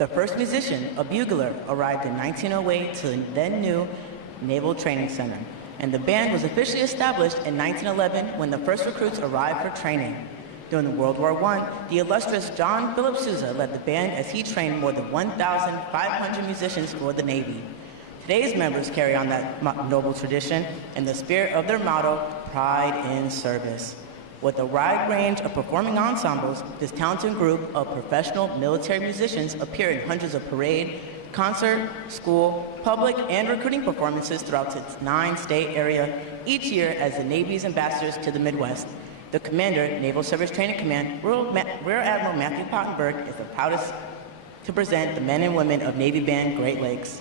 The first musician, a bugler, arrived in 1908 to the then new Naval Training Center, and the band was officially established in 1911 when the first recruits arrived for training. During World War I, the illustrious John Philip Sousa led the band as he trained more than 1,500 musicians for the Navy. Today's members carry on that noble tradition in the spirit of their motto, Pride in Service. With a wide range of performing ensembles, this talented group of professional military musicians appear in hundreds of parade, concert, school, public, and recruiting performances throughout its 9-state area, each year as the Navy's ambassadors to the Midwest. The commander, Naval Service Training Command, Rear Admiral Matthew Pottenberg, is the proudest to present the men and women of Navy Band Great Lakes.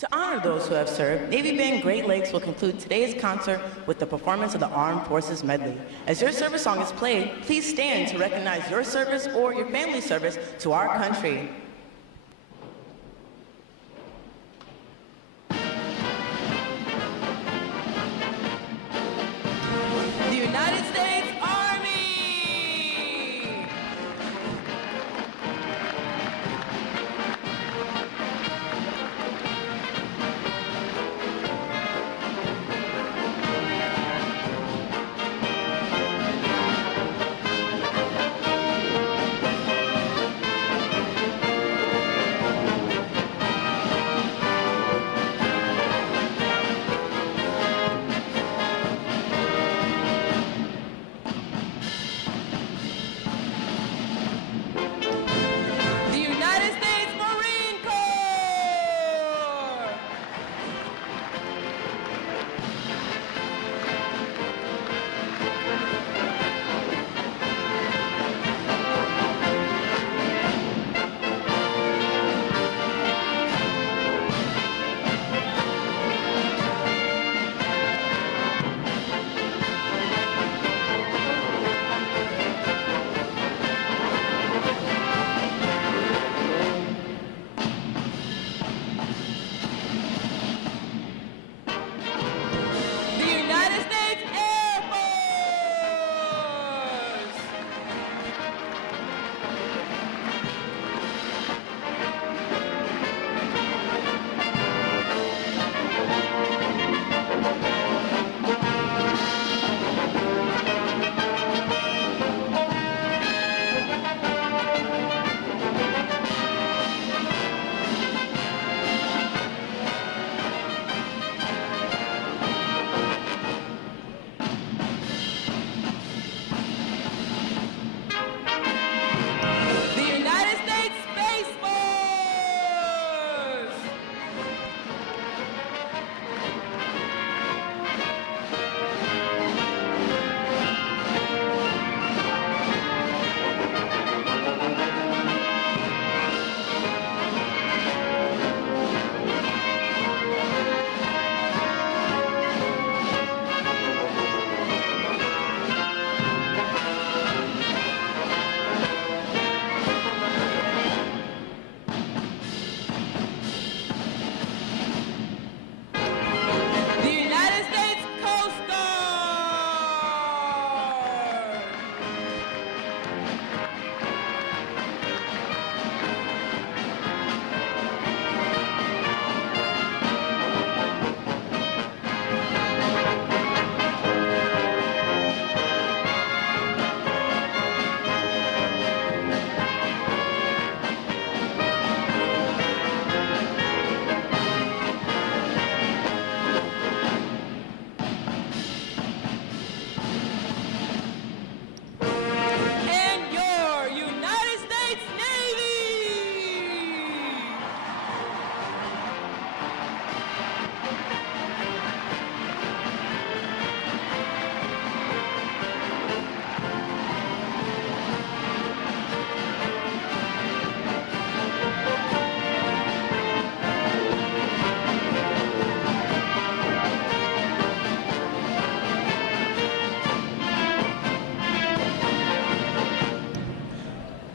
To honor those who have served, Navy Band Great Lakes will conclude today's concert with the performance of the Armed Forces Medley. As your service song is played, please stand to recognize your service or your family's service to our country. The United States Army!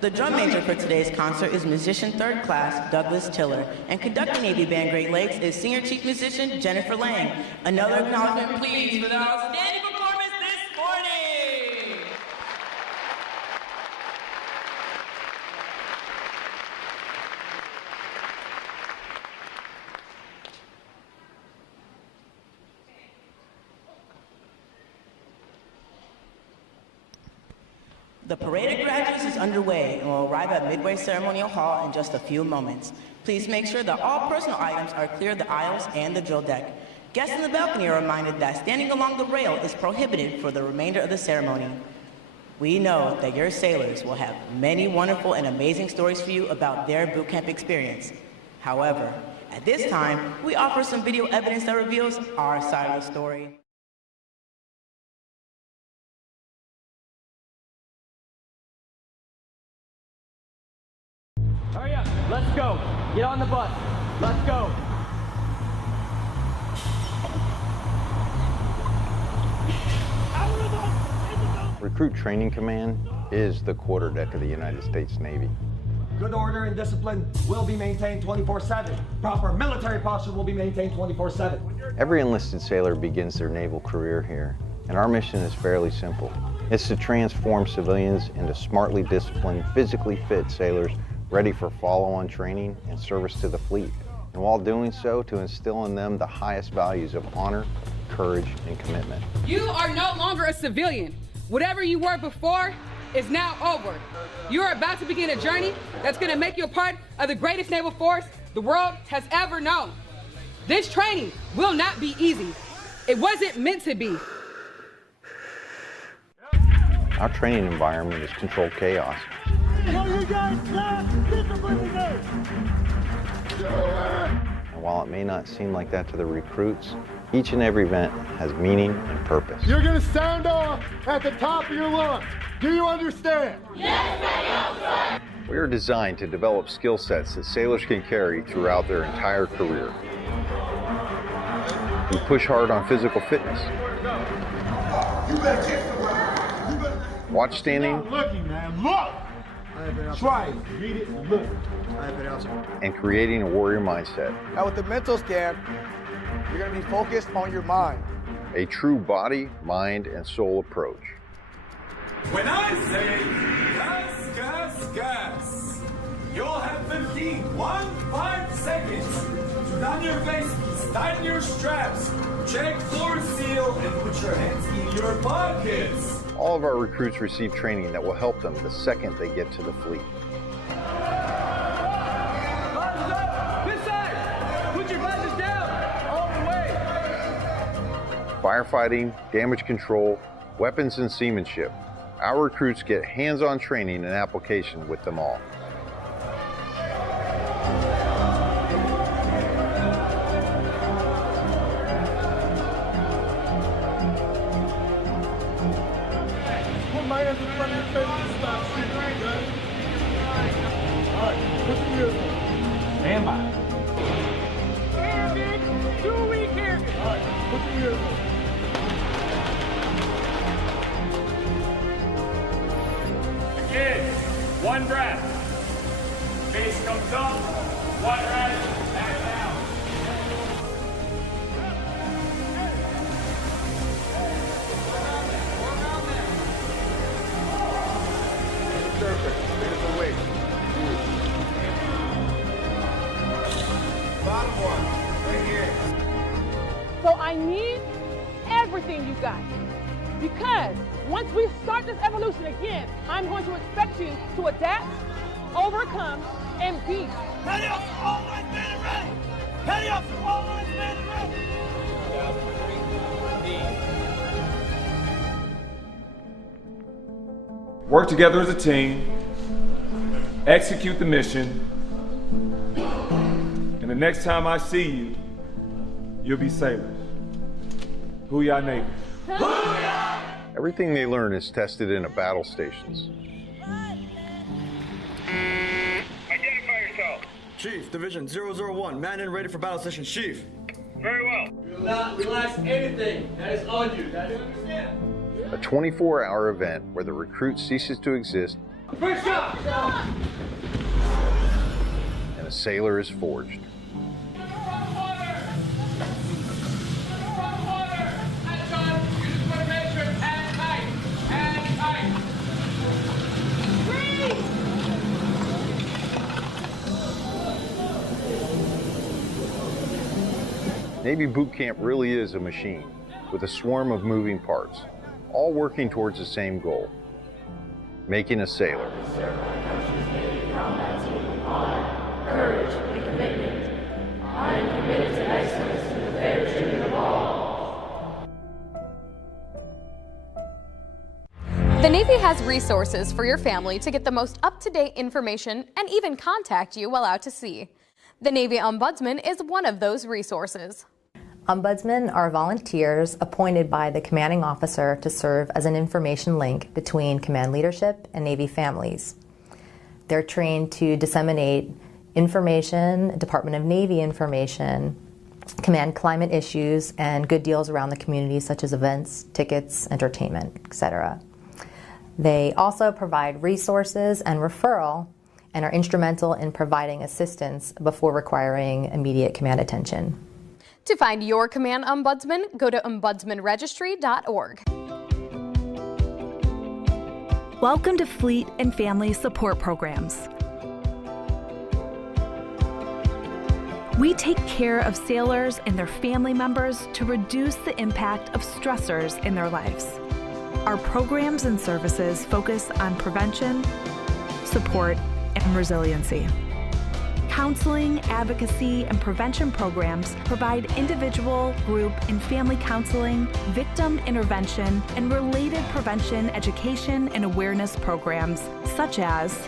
The drum major for today's concert is musician third class Douglas Tiller, and conducting Navy Band Great Lakes is senior chief musician Jennifer Lang. Another acknowledgement, please, for the outstanding performance this morning. The parade of graduates is underway and will arrive at Midway Ceremonial Hall in just a few moments. Please make sure that all personal items are clear of the aisles and the drill deck. Guests in the balcony are reminded that standing along the rail is prohibited for the remainder of the ceremony. We know that your sailors will have many wonderful and amazing stories for you about their boot camp experience. However, at this time, we offer some video evidence that reveals our side of the story. Hurry up, let's go. Get on the bus. Let's go. Recruit Training Command is the quarterdeck of the United States Navy. Good order and discipline will be maintained 24/7. Proper military posture will be maintained 24/7. Every enlisted sailor begins their naval career here, and our mission is fairly simple. It's to transform civilians into smartly disciplined, physically fit sailors ready for follow-on training and service to the fleet. And while doing so, to instill in them the highest values of honor, courage, and commitment. You are no longer a civilian. Whatever you were before is now over. You are about to begin a journey that's going to make you a part of the greatest naval force the world has ever known. This training will not be easy. It wasn't meant to be. Our training environment is controlled chaos. And while it may not seem like that to the recruits, each and every event has meaning and purpose. You're going to sound off at the top of your lungs. Do you understand? Yes, I do, sir. We are designed to develop skill sets that sailors can carry throughout their entire career. We push hard on physical fitness. Watch standing. Stop looking, man. Look! Try it. Read it and look. And creating a warrior mindset. Now with the mental scan, you're going to be focused on your mind. A true body, mind, and soul approach. When I say gas, gas, gas, you'll have 15 seconds to down your faces, tighten your straps, check floor seal, and put your hands in your pockets. All of our recruits receive training that will help them the second they get to the fleet. Firefighting, damage control, weapons and seamanship. Our recruits get hands-on training and application with them all. Put my hands in front of your face and stop shooting. All right, put your ears on. Stand by. Airman, 2-week airman. All right, put your ears on. Kids, one breath. Face comes up, one breath, back down. Perfect. Finish the weight. Bottom one, right here. So I need everything you got. Because once we start this evolution again, I'm going to expect you to adapt, overcome, and beat. Ready up, all lines, man, and ready. Ready up, all lines, man, and ready. Work together as a team, execute the mission, and the next time I see you, you'll be sailors. Hoo-yah Navy. Everything they learn is tested in the battle stations. Identify yourself. Chief, Division 001, man in ready for battle session, Chief. Very well. Do not relax anything that is on you. That is understand. A 24-hour event where the recruit ceases to exist First shot! and a sailor is forged. Navy boot camp really is a machine with a swarm of moving parts, all working towards the same goal, making a sailor. Courage and commitment. I am committed to excellence and the fair treatment of all. The Navy has resources for your family to get the most up-to-date information and even contact you while out to sea. The Navy Ombudsman is one of those resources. Ombudsmen are volunteers appointed by the commanding officer to serve as an information link between command leadership and Navy families. They're trained to disseminate information, Department of Navy information, command climate issues, and good deals around the community such as events, tickets, entertainment, etc. They also provide resources and referral and are instrumental in providing assistance before requiring immediate command attention. To find your command ombudsman, go to ombudsmanregistry.org. Welcome to Fleet and Family Support Programs. We take care of sailors and their family members to reduce the impact of stressors in their lives. Our programs and services focus on prevention, support, and resiliency. Counseling, advocacy, and prevention programs provide individual, group, and family counseling, victim intervention, and related prevention, education, and awareness programs such as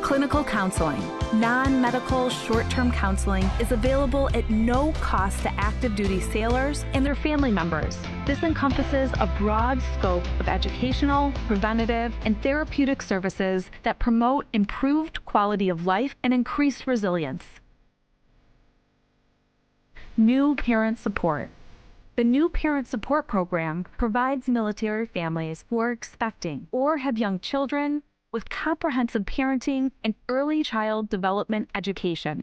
clinical counseling. Non-medical short-term counseling is available at no cost to active duty sailors and their family members. This encompasses a broad scope of educational, preventative, and therapeutic services that promote improved quality of life and increased resilience. New Parent Support. The New Parent Support Program provides military families who are expecting or have young children with comprehensive parenting and early child development education.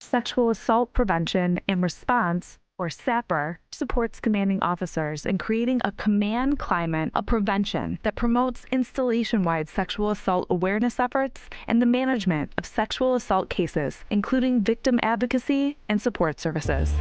Sexual Assault Prevention and Response, or SAPR, supports commanding officers in creating a command climate of prevention that promotes installation-wide sexual assault awareness efforts and the management of sexual assault cases, including victim advocacy and support services.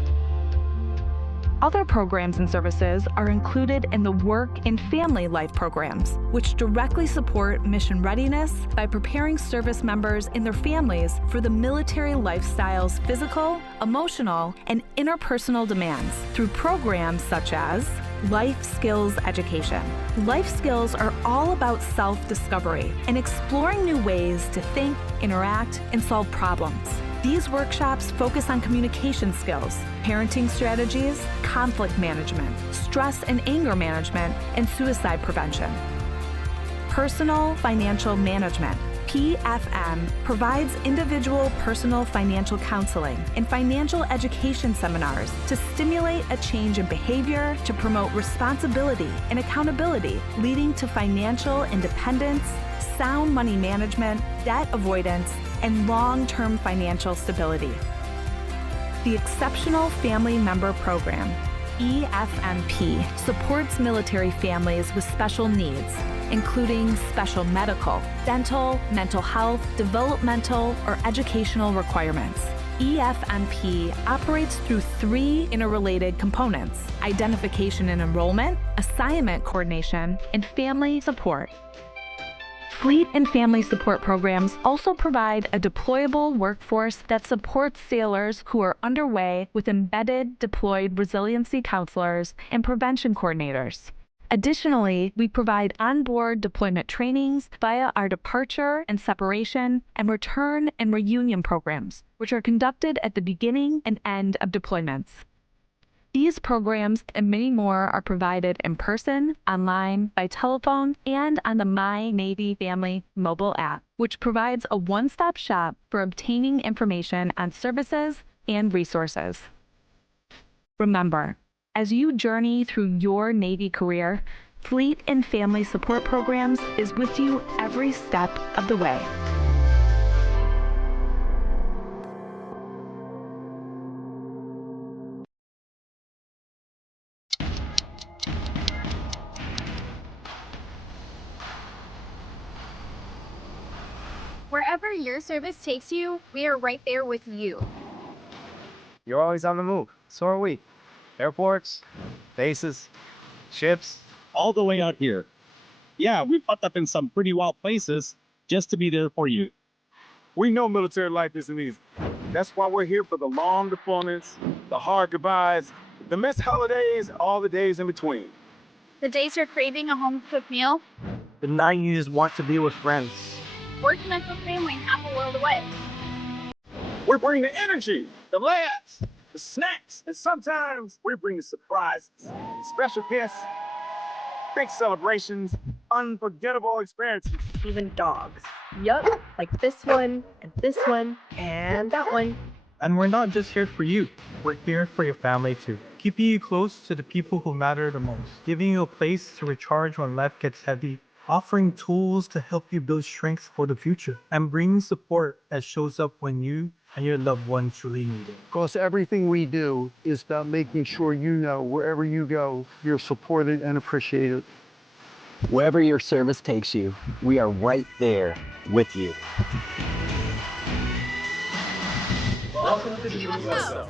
Other programs and services are included in the Work and Family Life programs, which directly support mission readiness by preparing service members and their families for the military lifestyle's physical, emotional, and interpersonal demands through programs such as Life Skills Education. Life skills are all about self-discovery and exploring new ways to think, interact, and solve problems. These workshops focus on communication skills, parenting strategies, conflict management, stress and anger management, and suicide prevention. Personal Financial Management, PFM, provides individual personal financial counseling and financial education seminars to stimulate a change in behavior to promote responsibility and accountability, leading to financial independence, sound money management, debt avoidance, and long-term financial stability. The Exceptional Family Member Program, EFMP, supports military families with special needs, including special medical, dental, mental health, developmental, or educational requirements. EFMP operates through 3 interrelated components: identification and enrollment, assignment coordination, and family support. Fleet and family support programs also provide a deployable workforce that supports sailors who are underway with embedded deployed resiliency counselors and prevention coordinators. Additionally, we provide onboard deployment trainings via our departure and separation and return and reunion programs, which are conducted at the beginning and end of deployments. These programs and many more are provided in person, online, by telephone, and on the My Navy Family mobile app, which provides a one-stop shop for obtaining information on services and resources. Remember, as you journey through your Navy career, Fleet and Family Support Programs is with you every step of the way. Wherever your service takes you, we are right there with you. You're always on the move. So are we. Airports, bases, ships. All the way out here. Yeah, we popped up in some pretty wild places just to be there for you. We know military life isn't easy. That's why we're here for the long deployments, the hard goodbyes, the missed holidays, all the days in between. The days you're craving a home-cooked meal. The night you just want to be with friends. Or connect with family half a world away. We bring the energy, the laughs, the snacks, and sometimes we bring the surprises, special guests, big celebrations, unforgettable experiences. Even dogs. Yup, like this one, and that one. And we're not just here for you. We're here for your family too. keeping you close to the people who matter the most, giving you a place to recharge when life gets heavy, offering tools to help you build strength for the future, and bringing support that shows up when you and your loved ones truly need it. Because everything we do is about making sure you know wherever you go, you're supported and appreciated. Wherever your service takes you, we are right there with you. Welcome to the USO.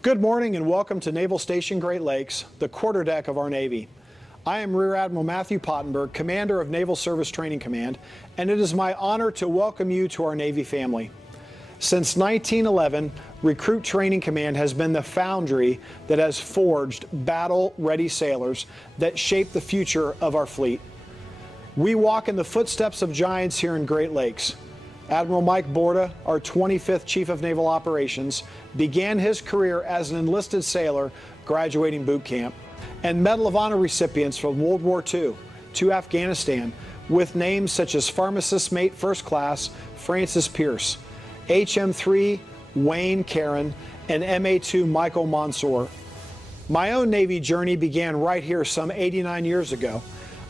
Good morning and welcome to Naval Station Great Lakes, the quarterdeck of our Navy. I am Rear Admiral Matthew Pottenberg, Commander of Naval Service Training Command, and it is my honor to welcome you to our Navy family. Since 1911, Recruit Training Command has been the foundry that has forged battle-ready sailors that shape the future of our fleet. We walk in the footsteps of giants here in Great Lakes. Admiral Mike Borda, our 25th Chief of Naval Operations, began his career as an enlisted sailor graduating boot camp, and Medal of Honor recipients from World War II to Afghanistan with names such as Pharmacist Mate First Class Francis Pierce, HM3 Wayne Caron, and MA2 Michael Mansour. My own Navy journey began right here some 89 years ago.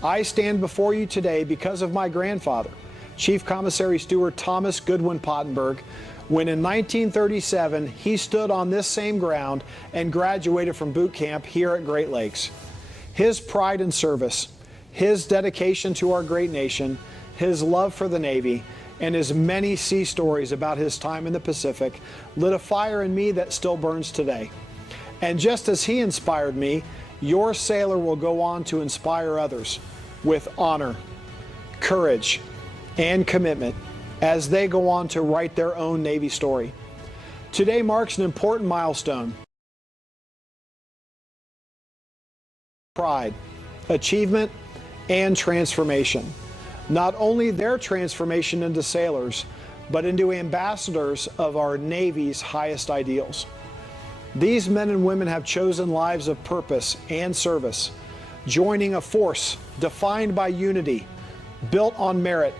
I stand before you today because of my grandfather, Chief Commissary Steward Thomas Goodwin Pottenberg, when in 1937 he stood on this same ground and graduated from boot camp here at Great Lakes. His pride in service, his dedication to our great nation, his love for the Navy, and his many sea stories about his time in the Pacific lit a fire in me that still burns today. And just as he inspired me, your sailor will go on to inspire others with honor, courage, and commitment as they go on to write their own Navy story. Today marks an important milestone. Pride, achievement, and transformation. Not only their transformation into sailors, but into ambassadors of our Navy's highest ideals. These men and women have chosen lives of purpose and service, joining a force defined by unity, built on merit,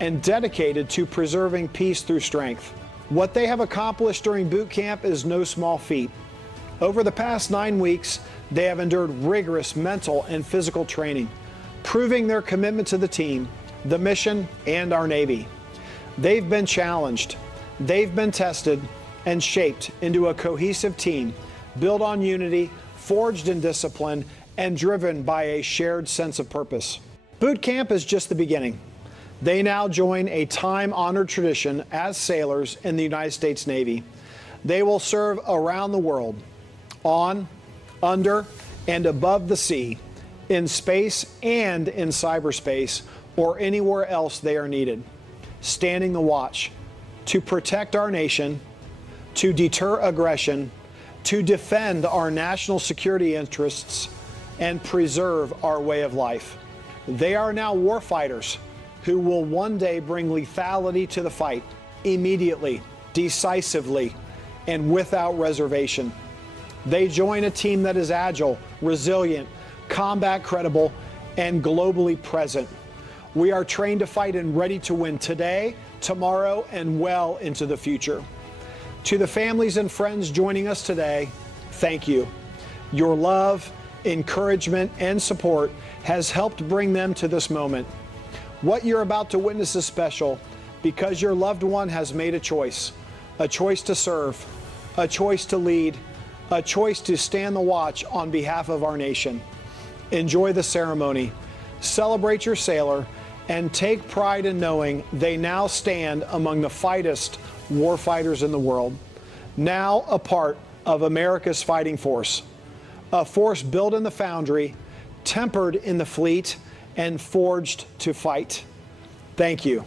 and dedicated to preserving peace through strength. What they have accomplished during boot camp is no small feat. Over the past 9 weeks, they have endured rigorous mental and physical training, proving their commitment to the team, the mission, and our Navy. They've been challenged, they've been tested, and shaped into a cohesive team, built on unity, forged in discipline, and driven by a shared sense of purpose. Boot camp is just the beginning. They now join a time-honored tradition as sailors in the United States Navy. They will serve around the world, on, under, and above the sea, in space and in cyberspace, or anywhere else they are needed, standing the watch to protect our nation, to deter aggression, to defend our national security interests, and preserve our way of life. They are now warfighters who will one day bring lethality to the fight, immediately, decisively, and without reservation. They join a team that is agile, resilient, combat credible, and globally present. We are trained to fight and ready to win today, tomorrow, and well into the future. To the families and friends joining us today, thank you. Your love, encouragement, and support has helped bring them to this moment. What you're about to witness is special because your loved one has made a choice to serve, a choice to lead, a choice to stand the watch on behalf of our nation. Enjoy the ceremony, celebrate your sailor, and take pride in knowing they now stand among the finest warfighters in the world, now a part of America's fighting force, a force built in the foundry, tempered in the fleet, and forged to fight. Thank you.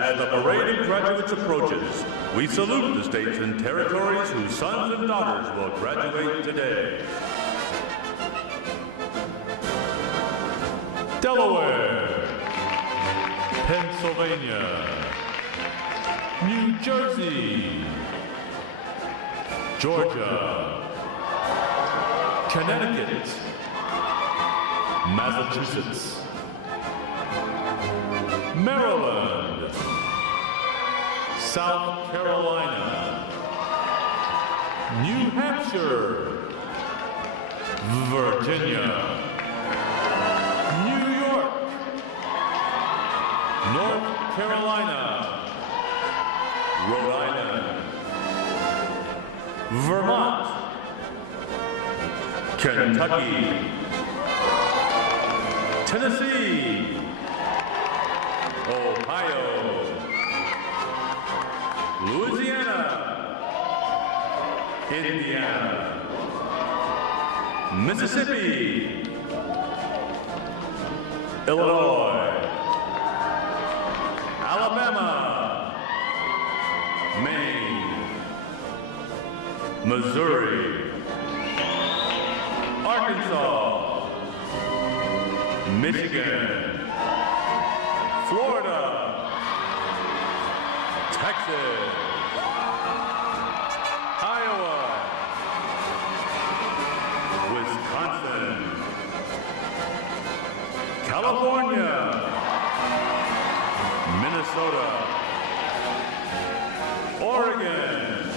As the parade of graduates approaches, we salute the states and territories whose sons and daughters will graduate today. Delaware, Pennsylvania, New Jersey, Georgia, Connecticut, Massachusetts, Maryland, South Carolina, New Hampshire, Virginia, New York, North Carolina, Rhode Island, Vermont, Kentucky, Tennessee, Ohio, Louisiana, Indiana, Mississippi, Illinois, Alabama, Maine, Missouri, Arkansas, Michigan, Florida, Texas, Iowa, Wisconsin, California, Minnesota, Oregon,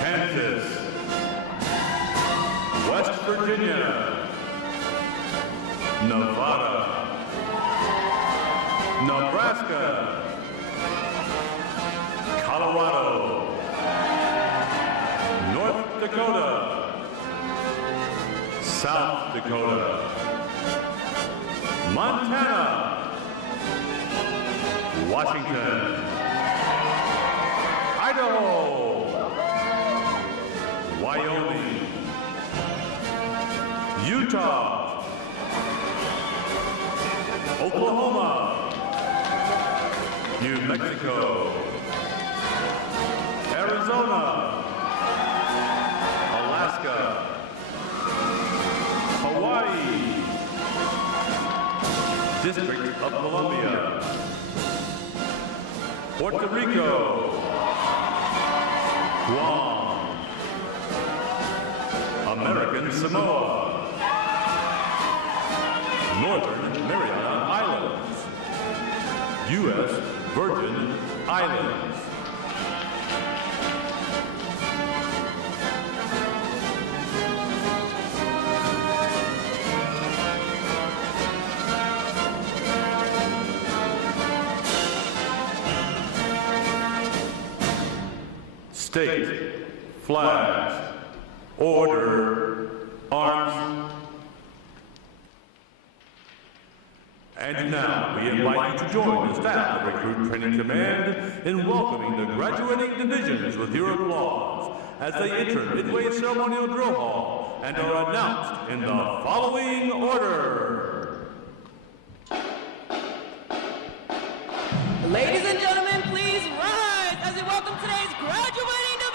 Kansas, West Virginia, Nevada, Nebraska, Colorado, North Dakota, South Dakota, Montana, Washington, Idaho, Wyoming, Utah, Oklahoma, New Mexico, Arizona, Alaska, Hawaii, District of Columbia, Puerto Rico, Guam, American Samoa, Northern Mariana Islands, U.S. Virgin Islands. State, flags, order, arms. And now we invite you to join the staff of Recruit Training Command in welcoming the graduating divisions with your applause as they enter Midway Ceremonial Drill Hall and are announced in the following order. Ladies and gentlemen, please rise as we welcome today's graduating divisions.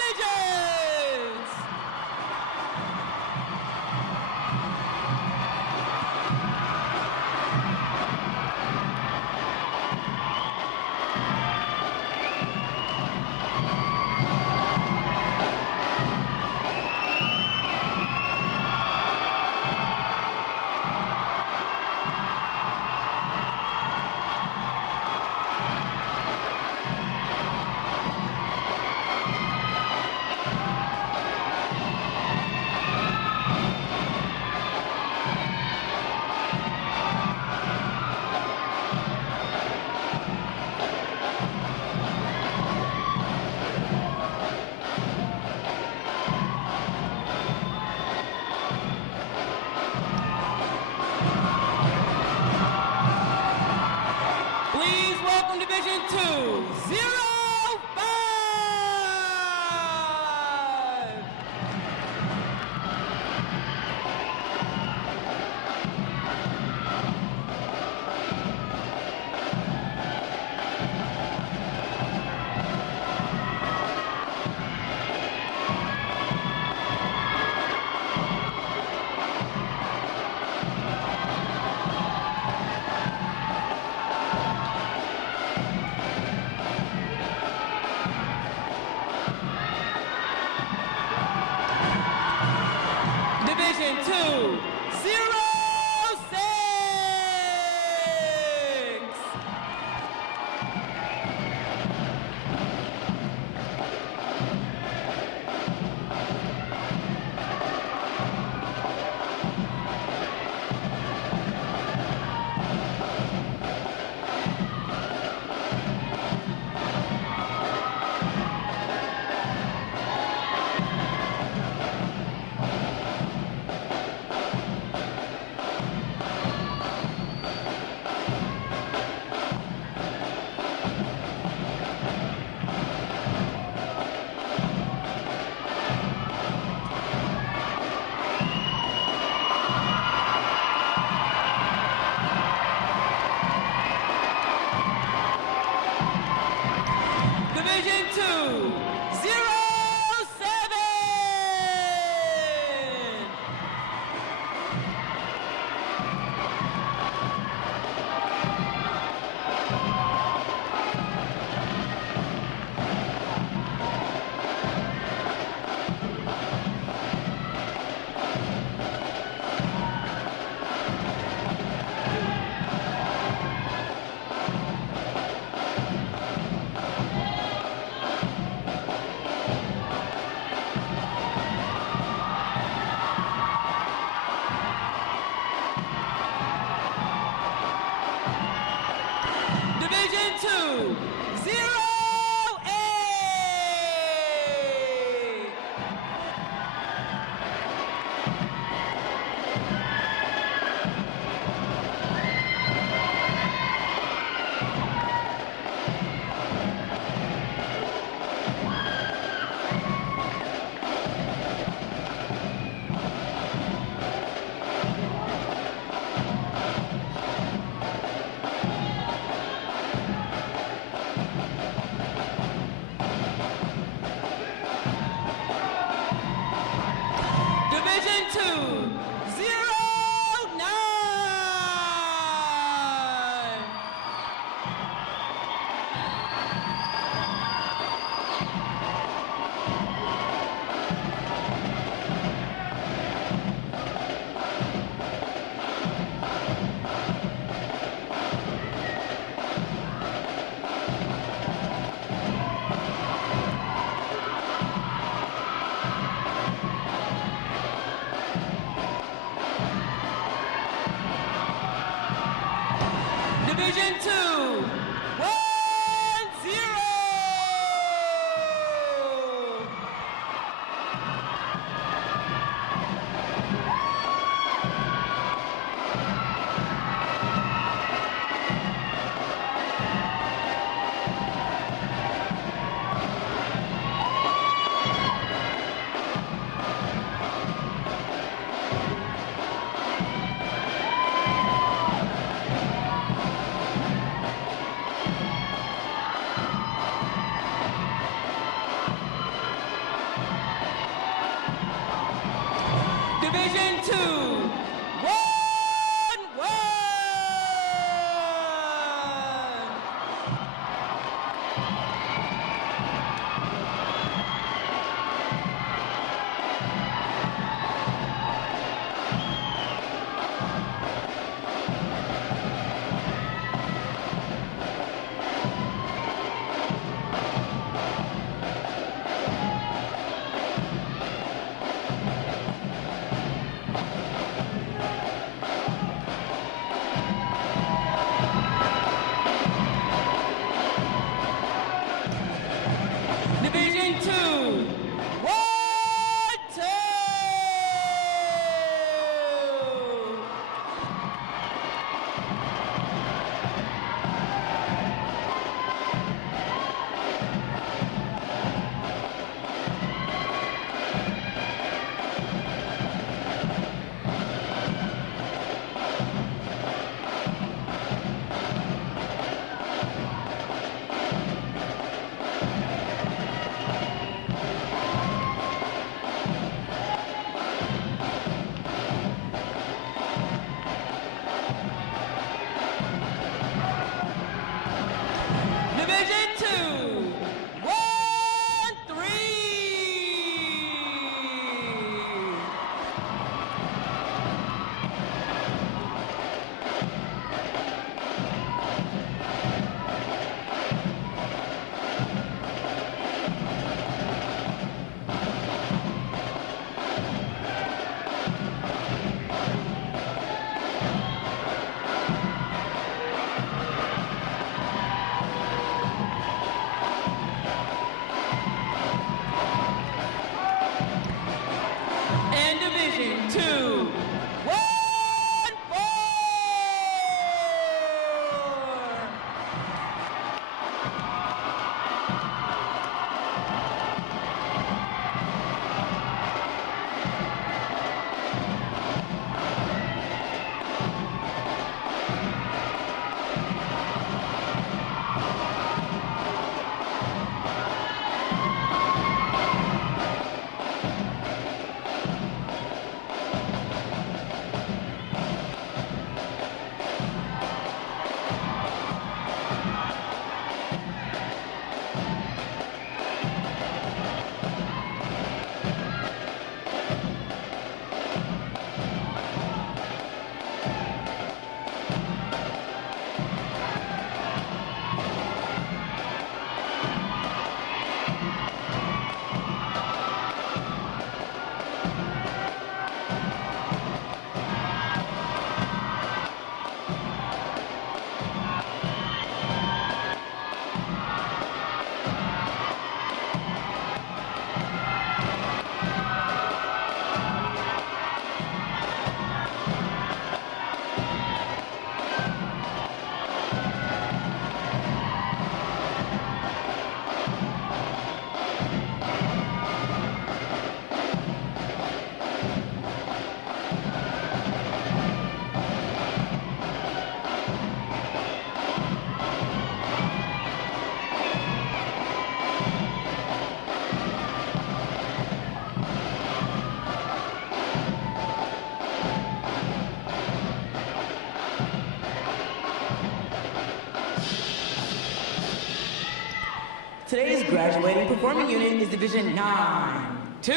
Today's graduating performing unit is Division 924.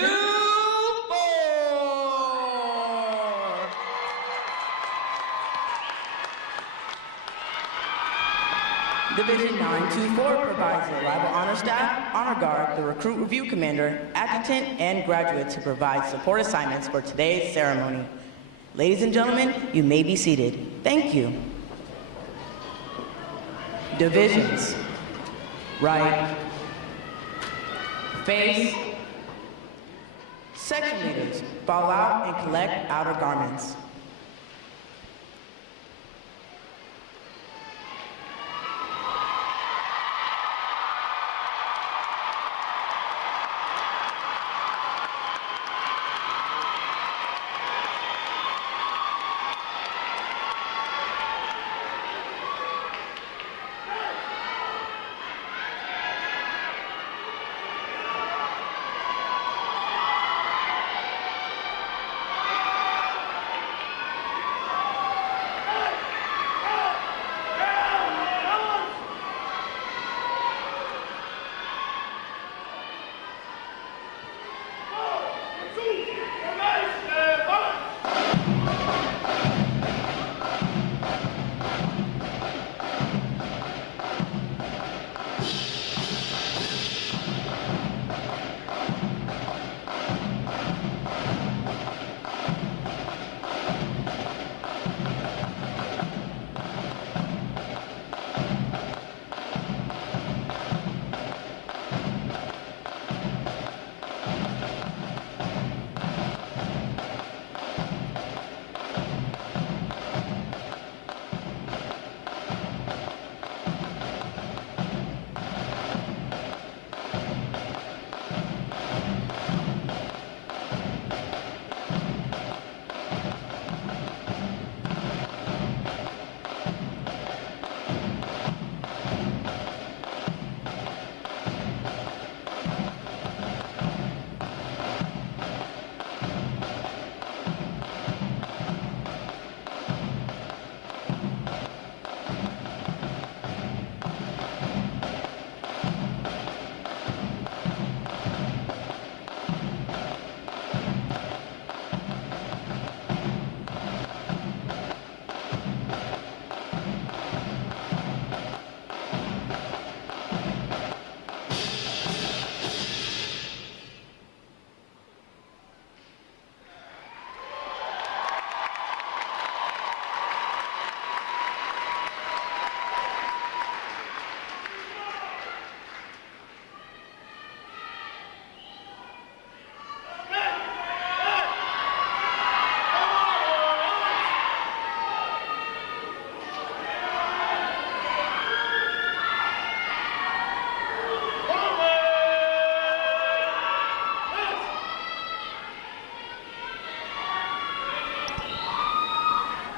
Division 924 provides the arrival honor staff, honor guard, the recruit review commander, adjutant, and graduates who provide support assignments for today's ceremony. Ladies and gentlemen, you may be seated. Thank you. Divisions. Right. Face. Section leaders, fall out and collect outer garments.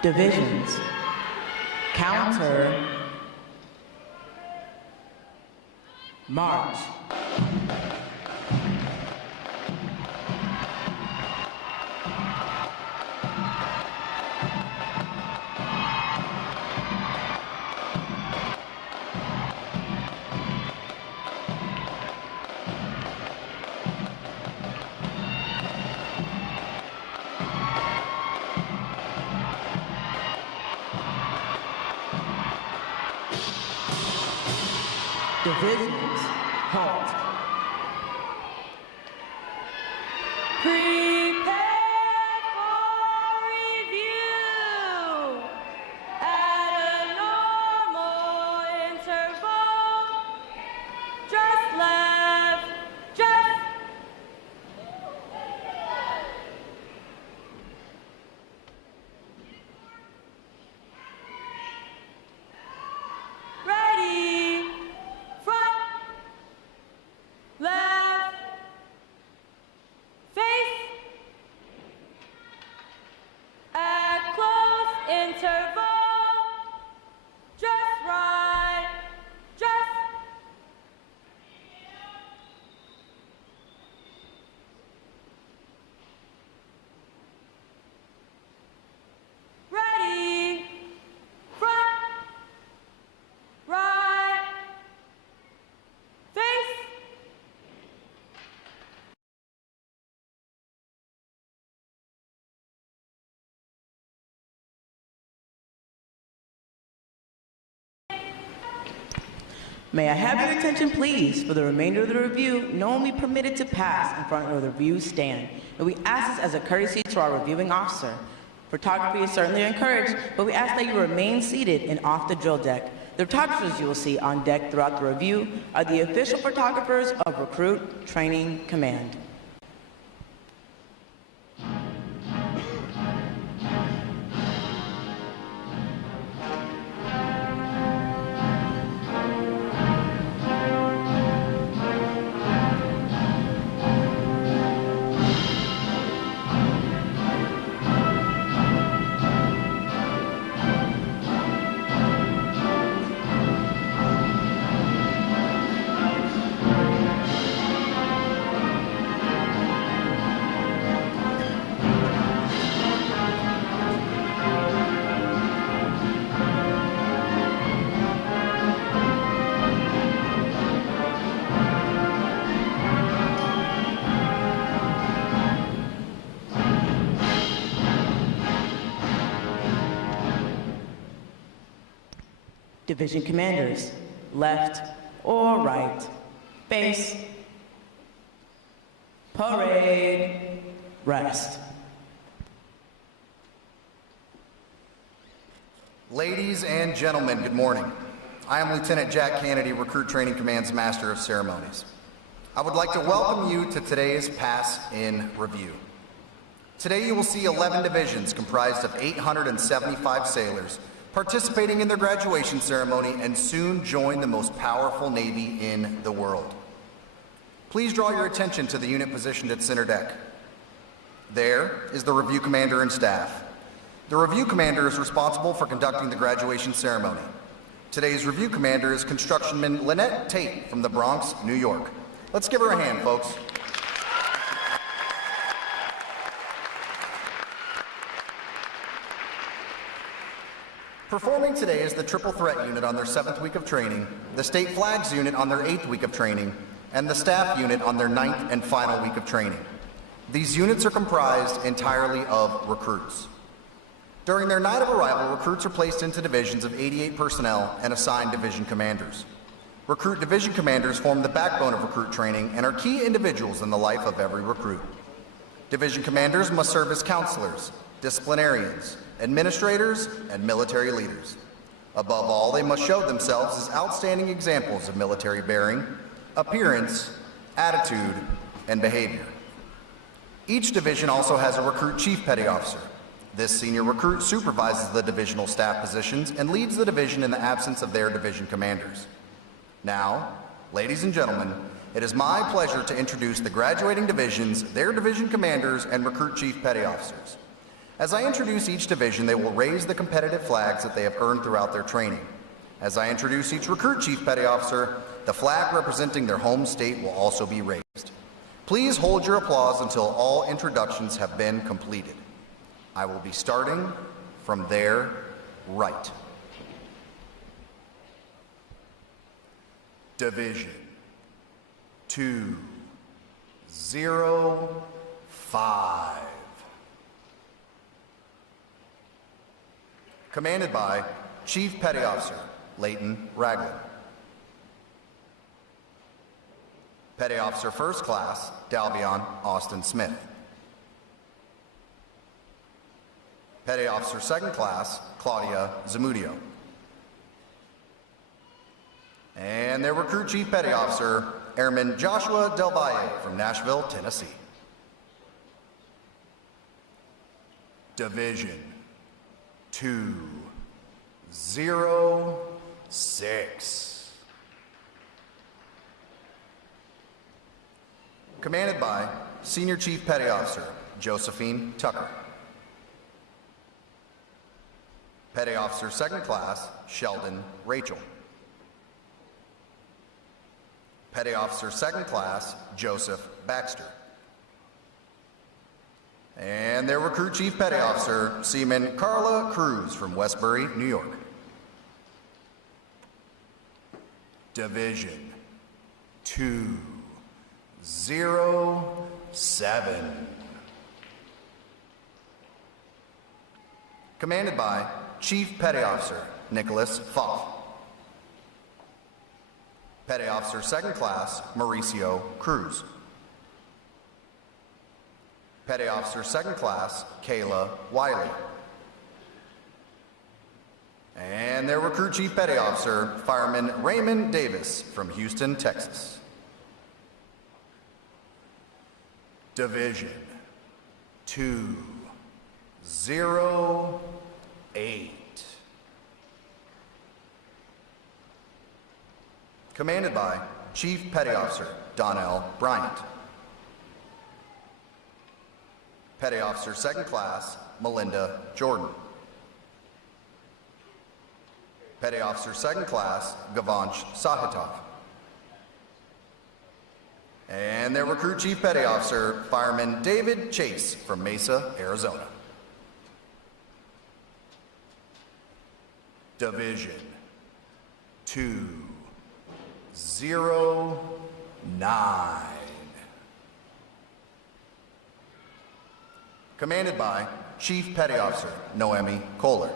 Divisions. Counter. March. Divisions, halt. Prepare for review at a normal interval. Just left, just. Ready. Left, face, at close interval, just right, just. Ready, front, right, face. May I have your attention, please? For the remainder of the review, no one will be permitted to pass in front of the review stand, and we ask this as a courtesy to our reviewing officer. Photography is certainly encouraged, but we ask that you remain seated and off the drill deck. The photographers you will see on deck throughout the review are the official photographers of Recruit Training Command. Division commanders, left or right, face, parade, rest. Ladies and gentlemen, good morning. I am Lieutenant Jack Kennedy, Recruit Training Command's Master of Ceremonies. I would like to welcome you to today's Pass in Review. Today you will see 11 divisions comprised of 875 sailors participating in their graduation ceremony and soon join the most powerful Navy in the world. Please draw your attention to the unit positioned at center deck. There is the review commander and staff. The review commander is responsible for conducting the graduation ceremony. Today's review commander is constructionman Lynette Tate from the Bronx, New York. Let's give her a hand, folks. Performing today is the Triple Threat Unit on their 7th week of training, the State Flags Unit on their 8th week of training, and the Staff Unit on their 9th and final week of training. These units are comprised entirely of recruits. During their night of arrival, recruits are placed into divisions of 88 personnel and assigned division commanders. Recruit division commanders form the backbone of recruit training and are key individuals in the life of every recruit. Division commanders must serve as counselors, disciplinarians, administrators, and military leaders. Above all, they must show themselves as outstanding examples of military bearing, appearance, attitude, and behavior. Each division also has a recruit chief petty officer. This senior recruit supervises the divisional staff positions and leads the division in the absence of their division commanders. Now, ladies and gentlemen, it is my pleasure to introduce the graduating divisions, their division commanders, and recruit chief petty officers. As I introduce each division, they will raise the competitive flags that they have earned throughout their training. As I introduce each recruit chief petty officer, the flag representing their home state will also be raised. Please hold your applause until all introductions have been completed. I will be starting from their right. Division 205. Commanded by Chief Petty Officer Leighton Ragland. Petty Officer First Class Dalvion Austin Smith. Petty Officer Second Class Claudia Zamudio. And their Recruit Chief Petty Officer Airman Joshua Del Valle from Nashville, Tennessee. Division 206. Commanded by Senior Chief Petty Officer Josephine Tucker. Petty Officer Second Class Sheldon Rachel. Petty Officer Second Class Joseph Baxter. And their Recruit Chief Petty Officer, Seaman Carla Cruz from Westbury, New York. Division 207. Commanded by Chief Petty Officer Nicholas Pfaff. Petty Officer Second Class Mauricio Cruz. Petty Officer Second Class Kayla Wiley. And their Recruit Chief Petty Officer, Fireman Raymond Davis from Houston, Texas. Division 208. Commanded by Chief Petty Officer Donnell Bryant. Petty Officer Second Class Melinda Jordan. Petty Officer Second Class Gavanch Sahitov. And their Recruit Chief Petty Officer, Fireman David Chase from Mesa, Arizona. Division 209. Commanded by Chief Petty Officer Noemi Kohler.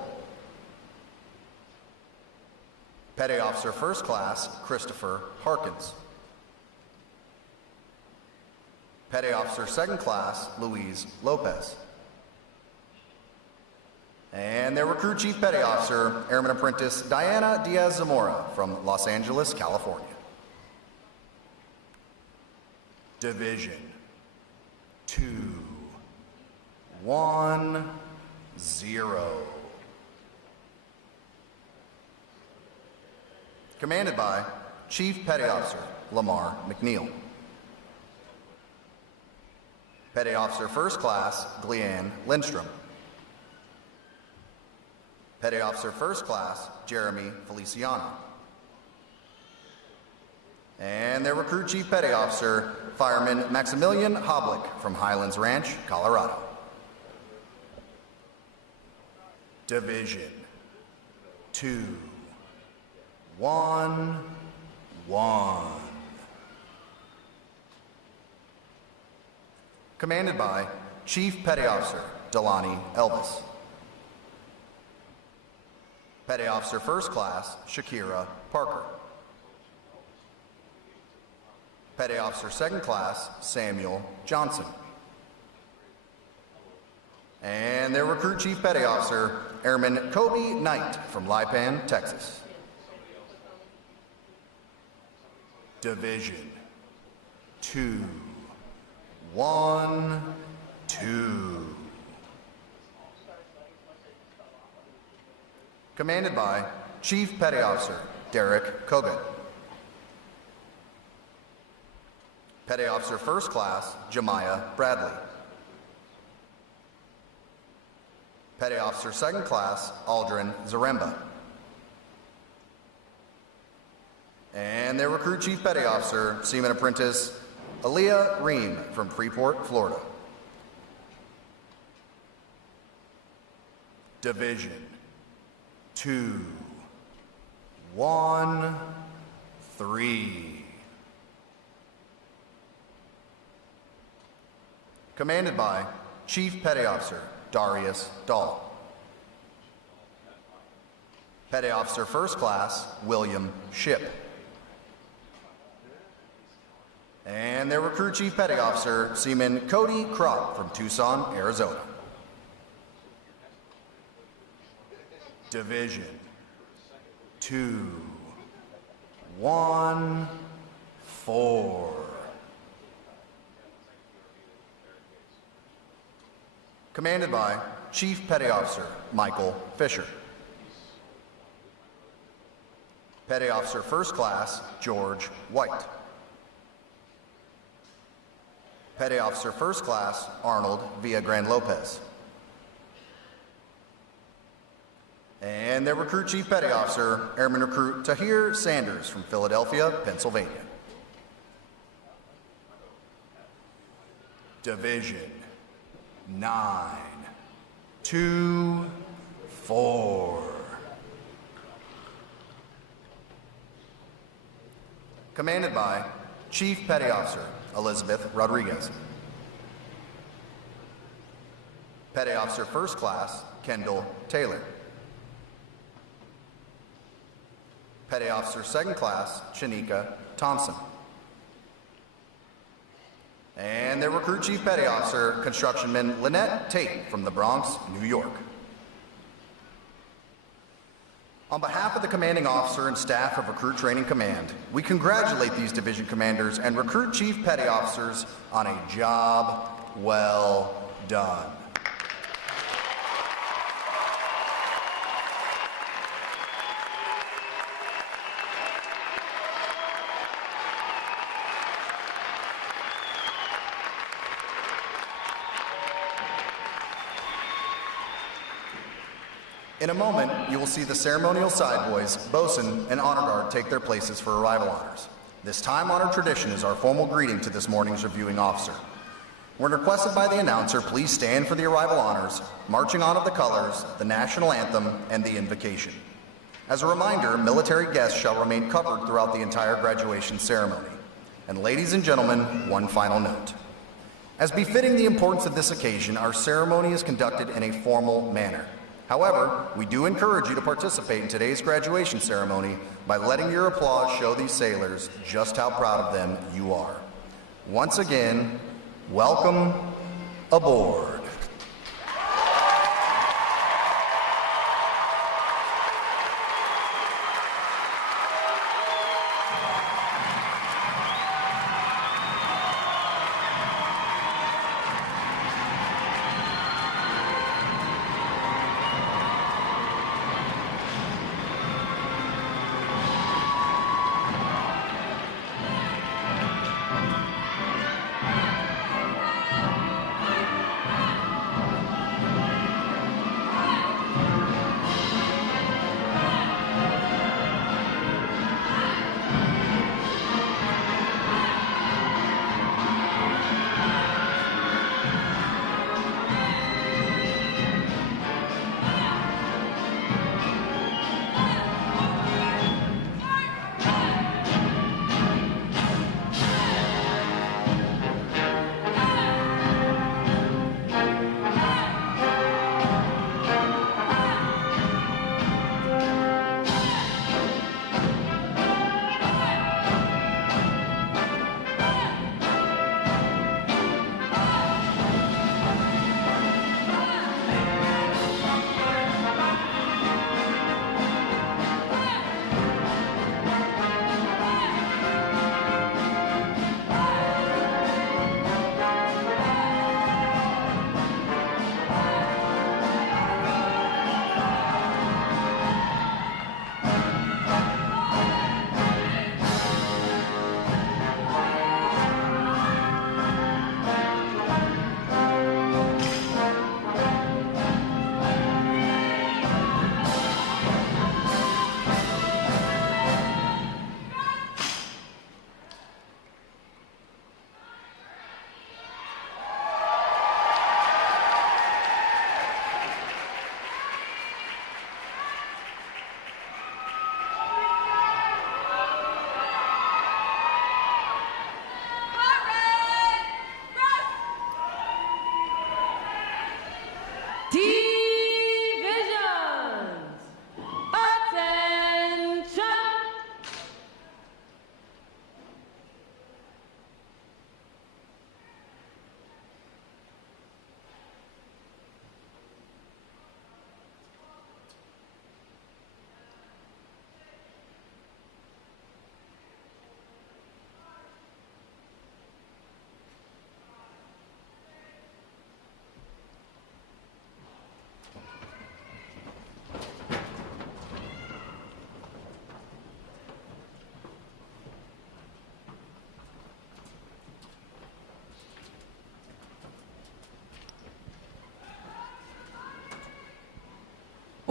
Petty Officer First Class Christopher Harkins. Petty Officer Second Class Luis Lopez. And their Recruit Chief Petty Officer, Airman Apprentice Diana Diaz Zamora from Los Angeles, California. Division 210. Commanded by Chief Petty Officer Lamar McNeil. Petty Officer First Class Gleanne Lindstrom. Petty Officer First Class Jeremy Feliciano. And their Recruit Chief Petty Officer, Fireman Maximilian Hoblick from Highlands Ranch, Colorado. Division 211. Commanded by Chief Petty Officer Delani Elvis. Petty Officer First Class Shakira Parker. Petty Officer Second Class Samuel Johnson. And their Recruit Chief Petty Officer, Airman Kobe Knight from Lipan, Texas. Division 212. Commanded by Chief Petty Officer Derek Kogan. Petty Officer First Class Jemiah Bradley. Petty Officer Second Class Aldrin Zaremba. And their Recruit Chief Petty Officer, Seaman Apprentice Aaliyah Ream from Freeport, Florida. Division 213. Commanded by Chief Petty Officer Darius Dahl. Petty Officer First Class William Shipp. And their Recruit Chief Petty Officer, Seaman Cody Kropp from Tucson, Arizona. Division 214. Commanded by Chief Petty Officer Michael Fisher. Petty Officer First Class George White. Petty Officer First Class Arnold Villagran Lopez. And their Recruit Chief Petty Officer, Airman Recruit Tahir Sanders from Philadelphia, Pennsylvania. Division 924. Commanded by Chief Petty Officer Elizabeth Rodriguez. Petty Officer First Class Kendall Taylor. Petty Officer Second Class Shanika Thompson. And their Recruit Chief Petty Officer, Constructionman Lynette Tate from the Bronx, New York. On behalf of the commanding officer and staff of Recruit Training Command, we congratulate these division commanders and Recruit Chief Petty Officers on a job well done. In a moment, you will see the ceremonial side boys, bosun, and honor guard take their places for arrival honors. This time-honored tradition is our formal greeting to this morning's reviewing officer. When requested by the announcer, please stand for the arrival honors, marching on of the colors, the national anthem, and the invocation. As a reminder, military guests shall remain covered throughout the entire graduation ceremony. And ladies and gentlemen, one final note. As befitting the importance of this occasion, our ceremony is conducted in a formal manner. However, we do encourage you to participate in today's graduation ceremony by letting your applause show these sailors just how proud of them you are. Once again, welcome aboard.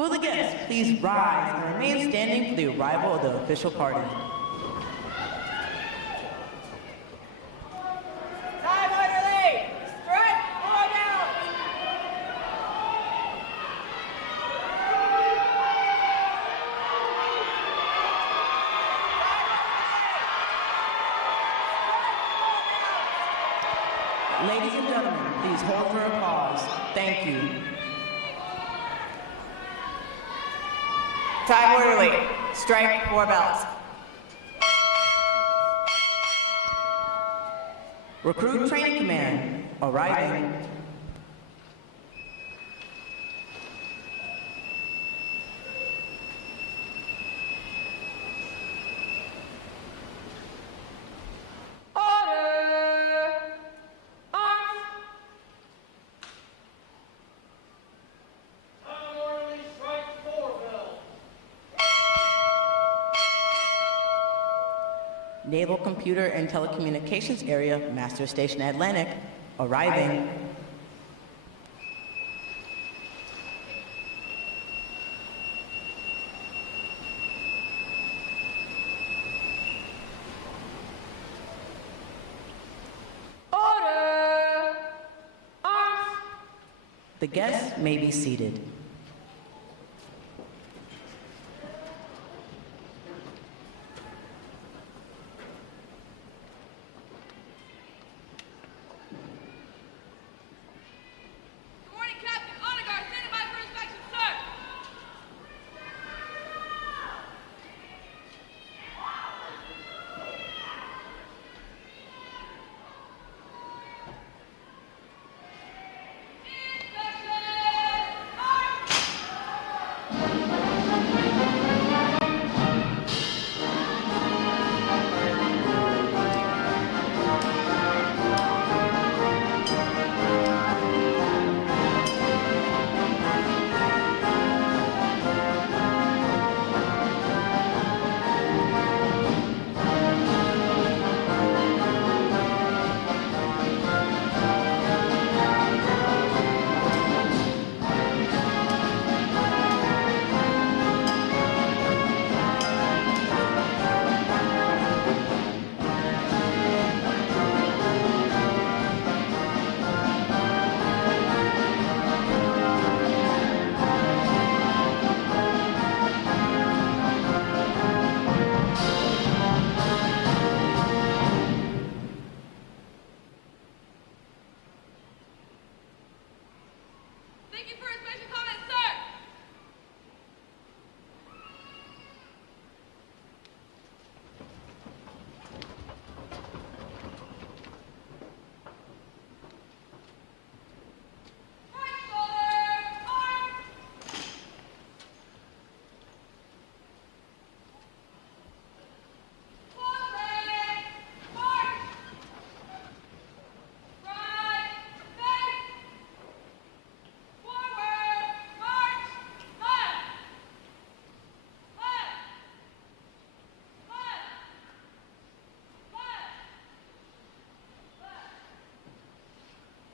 Will the guests please rise and remain standing for the arrival of the official party? Time orderly! Strike! Pull down! Ladies and gentlemen, please hold for applause. Thank you. Time orderly. Strike 4 bells. Recruit Training Command arriving. Naval Computer and Telecommunications Area, Master Station Atlantic, arriving. Order! Arms! The guests may be seated.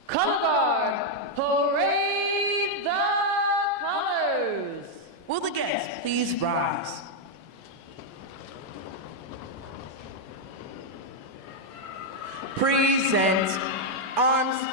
Color guard, parade the colors. Will the guests please rise? Present arms.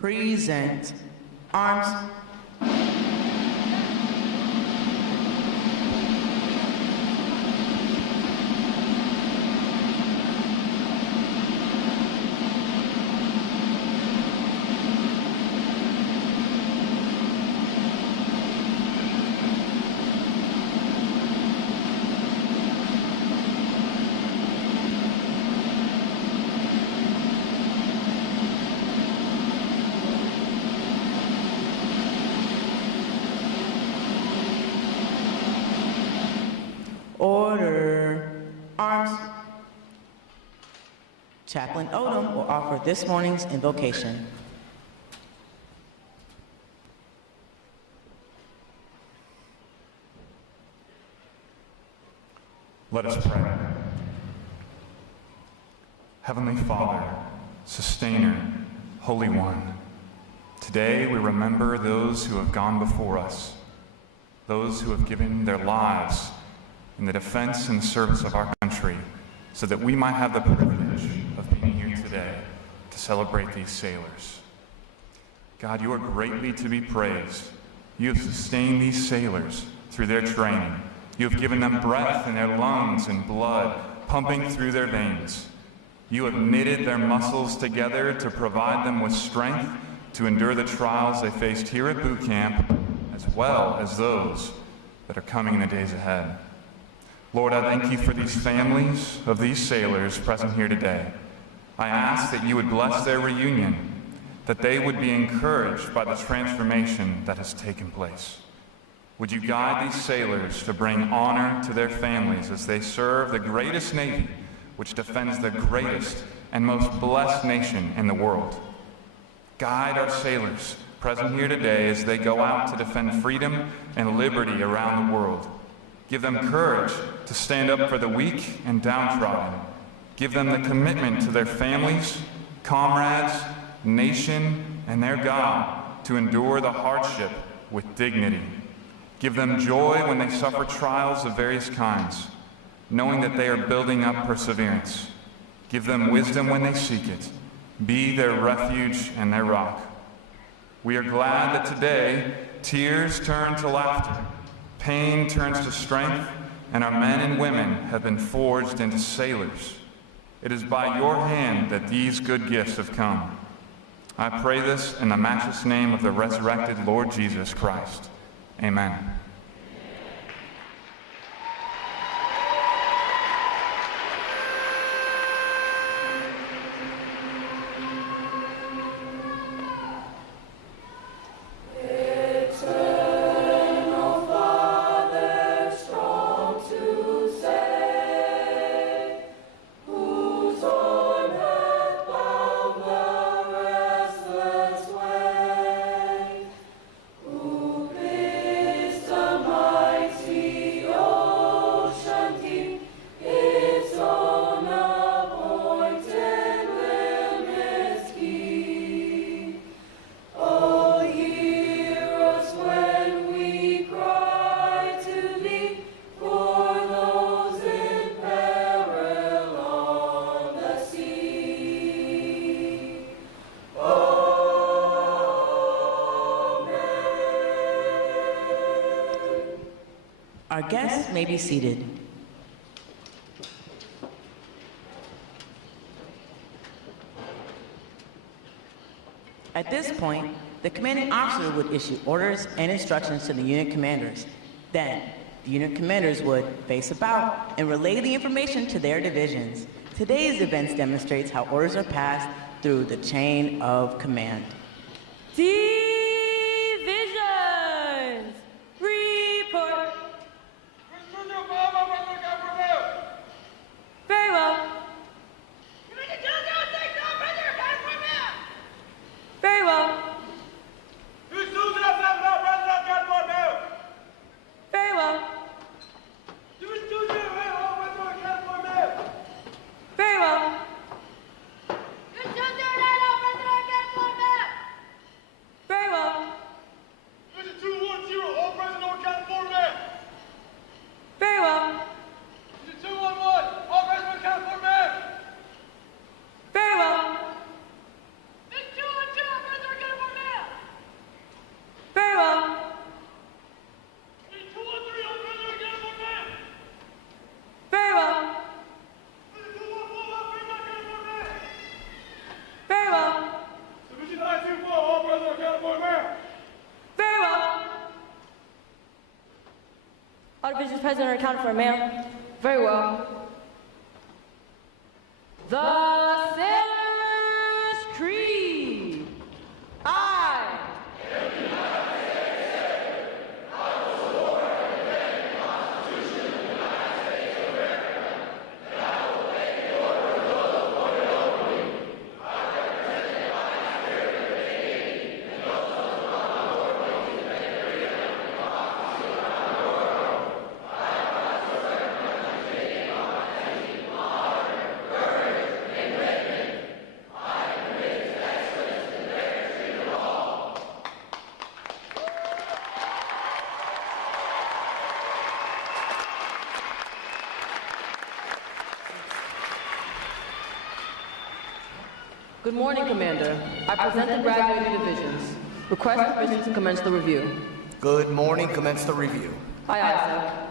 Present. Arms. Order. Arms. Chaplain Odom will offer this morning's invocation. Let us pray. Heavenly Father, Sustainer, Holy One, today we remember those who have gone before us, those who have given their lives in the defense and service of our country, so that we might have the privilege of being here today to celebrate these sailors. God, you are greatly to be praised. You have sustained these sailors through their training. You have given them breath in their lungs and blood pumping through their veins. You have knitted their muscles together to provide them with strength to endure the trials they faced here at boot camp, as well as those that are coming in the days ahead. Lord, I thank you for these families of these sailors present here today. I ask that you would bless their reunion, that they would be encouraged by the transformation that has taken place. Would you guide these sailors to bring honor to their families as they serve the greatest Navy, which defends the greatest and most blessed nation in the world. Guide our sailors present here today as they go out to defend freedom and liberty around the world. Give them courage to stand up for the weak and downtrodden. Give them the commitment to their families, comrades, nation, and their God to endure the hardship with dignity. Give them joy when they suffer trials of various kinds, knowing that they are building up perseverance. Give them wisdom when they seek it. Be their refuge and their rock. We are glad that today tears turn to laughter, pain turns to strength, and our men and women have been forged into sailors. It is by your hand that these good gifts have come. I pray this in the matchless name of the resurrected Lord Jesus Christ. Amen. Our guests may be seated. At this point, the commanding officer would issue orders and instructions to the unit commanders. Then, the unit commanders would face about and relay the information to their divisions. Today's events demonstrates how orders are passed through the chain of command. Divisions! Report! Very well. Very well. Very well. Very well. Very divisions present are accounted for, ma'am. Very well. The Sailor's Creed. I. Good morning, Commander. I present the graduating divisions. Request permission to commence the review. Good morning. Commence the review. Aye, aye, sir.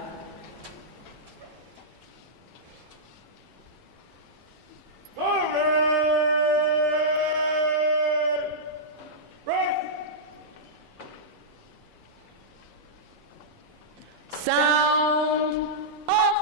Sound off!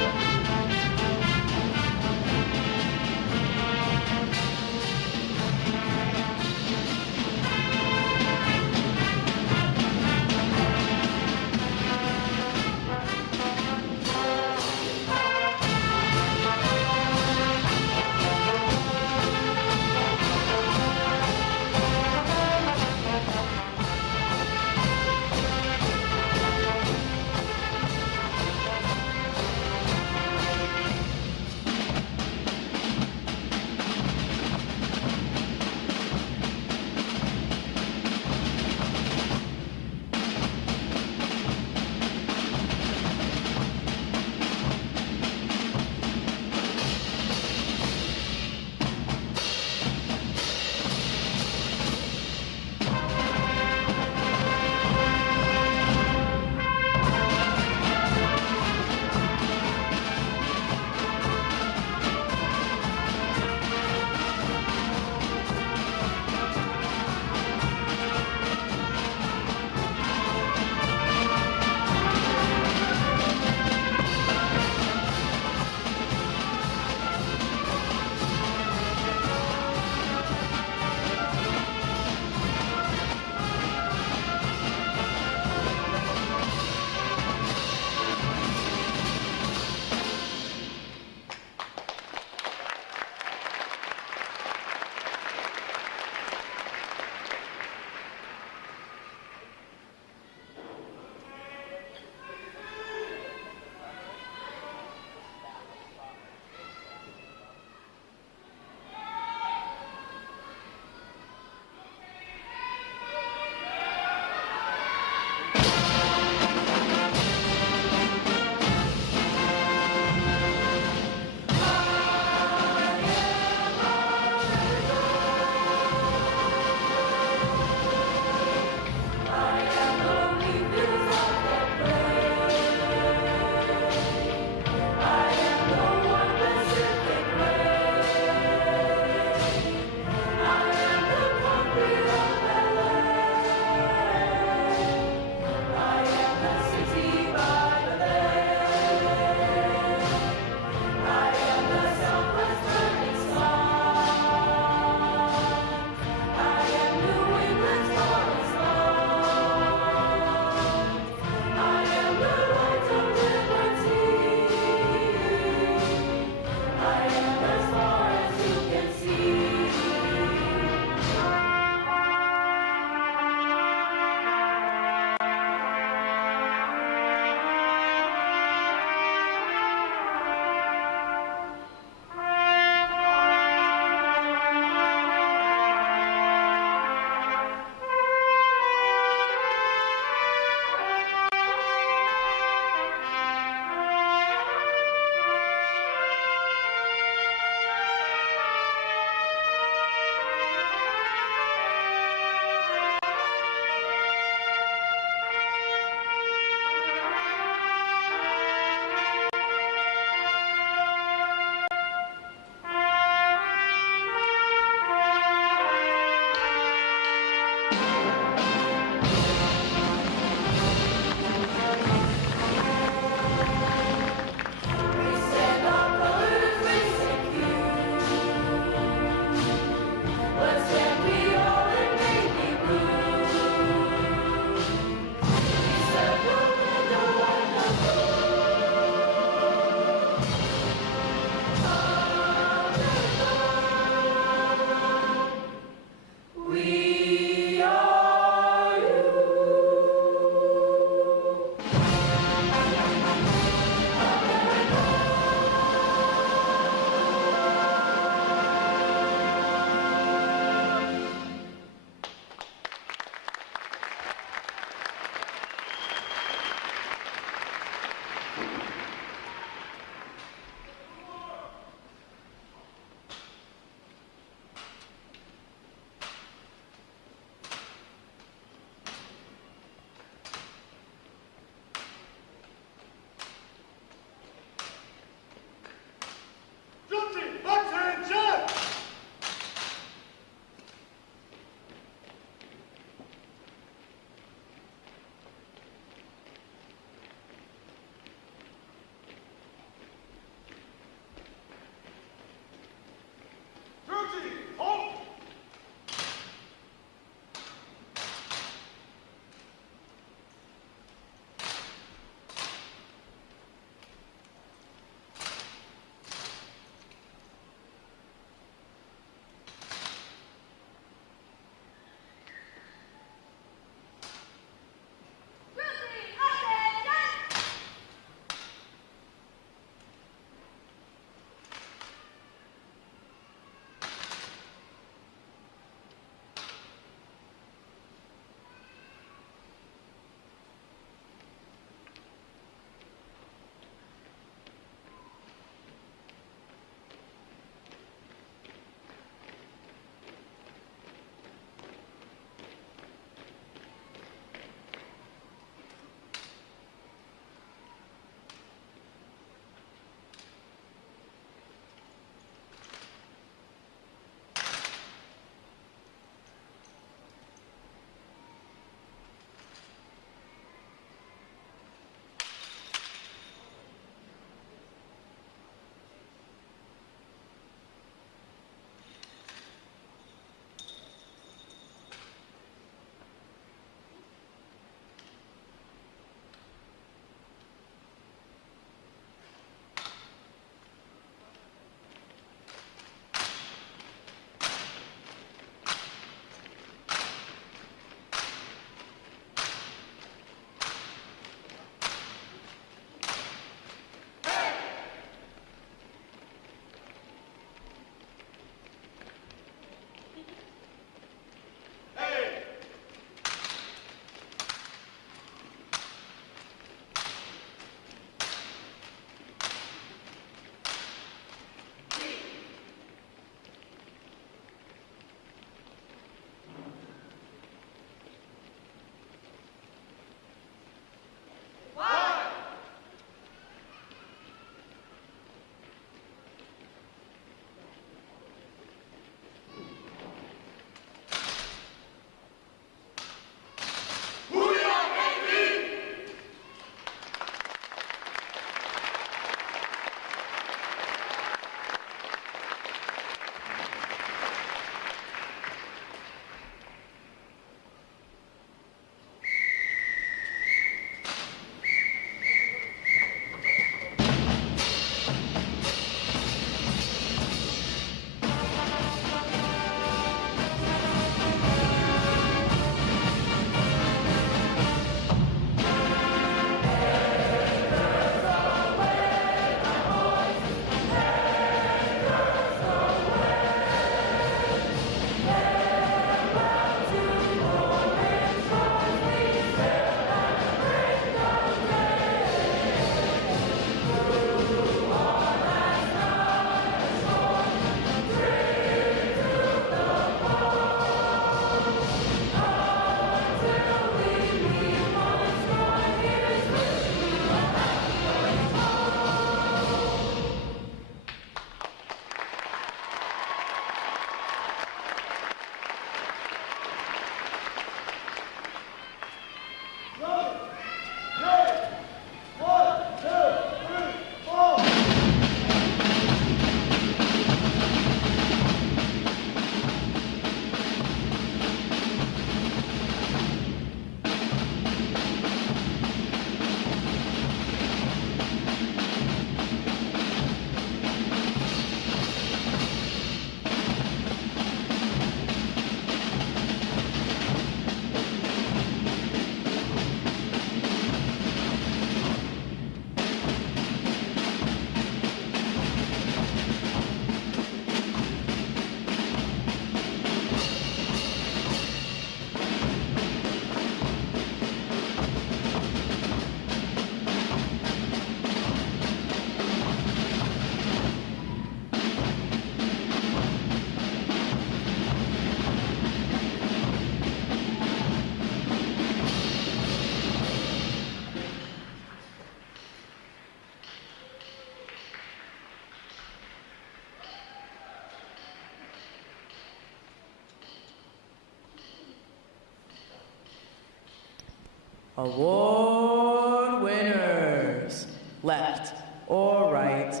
Award winners. Left or right?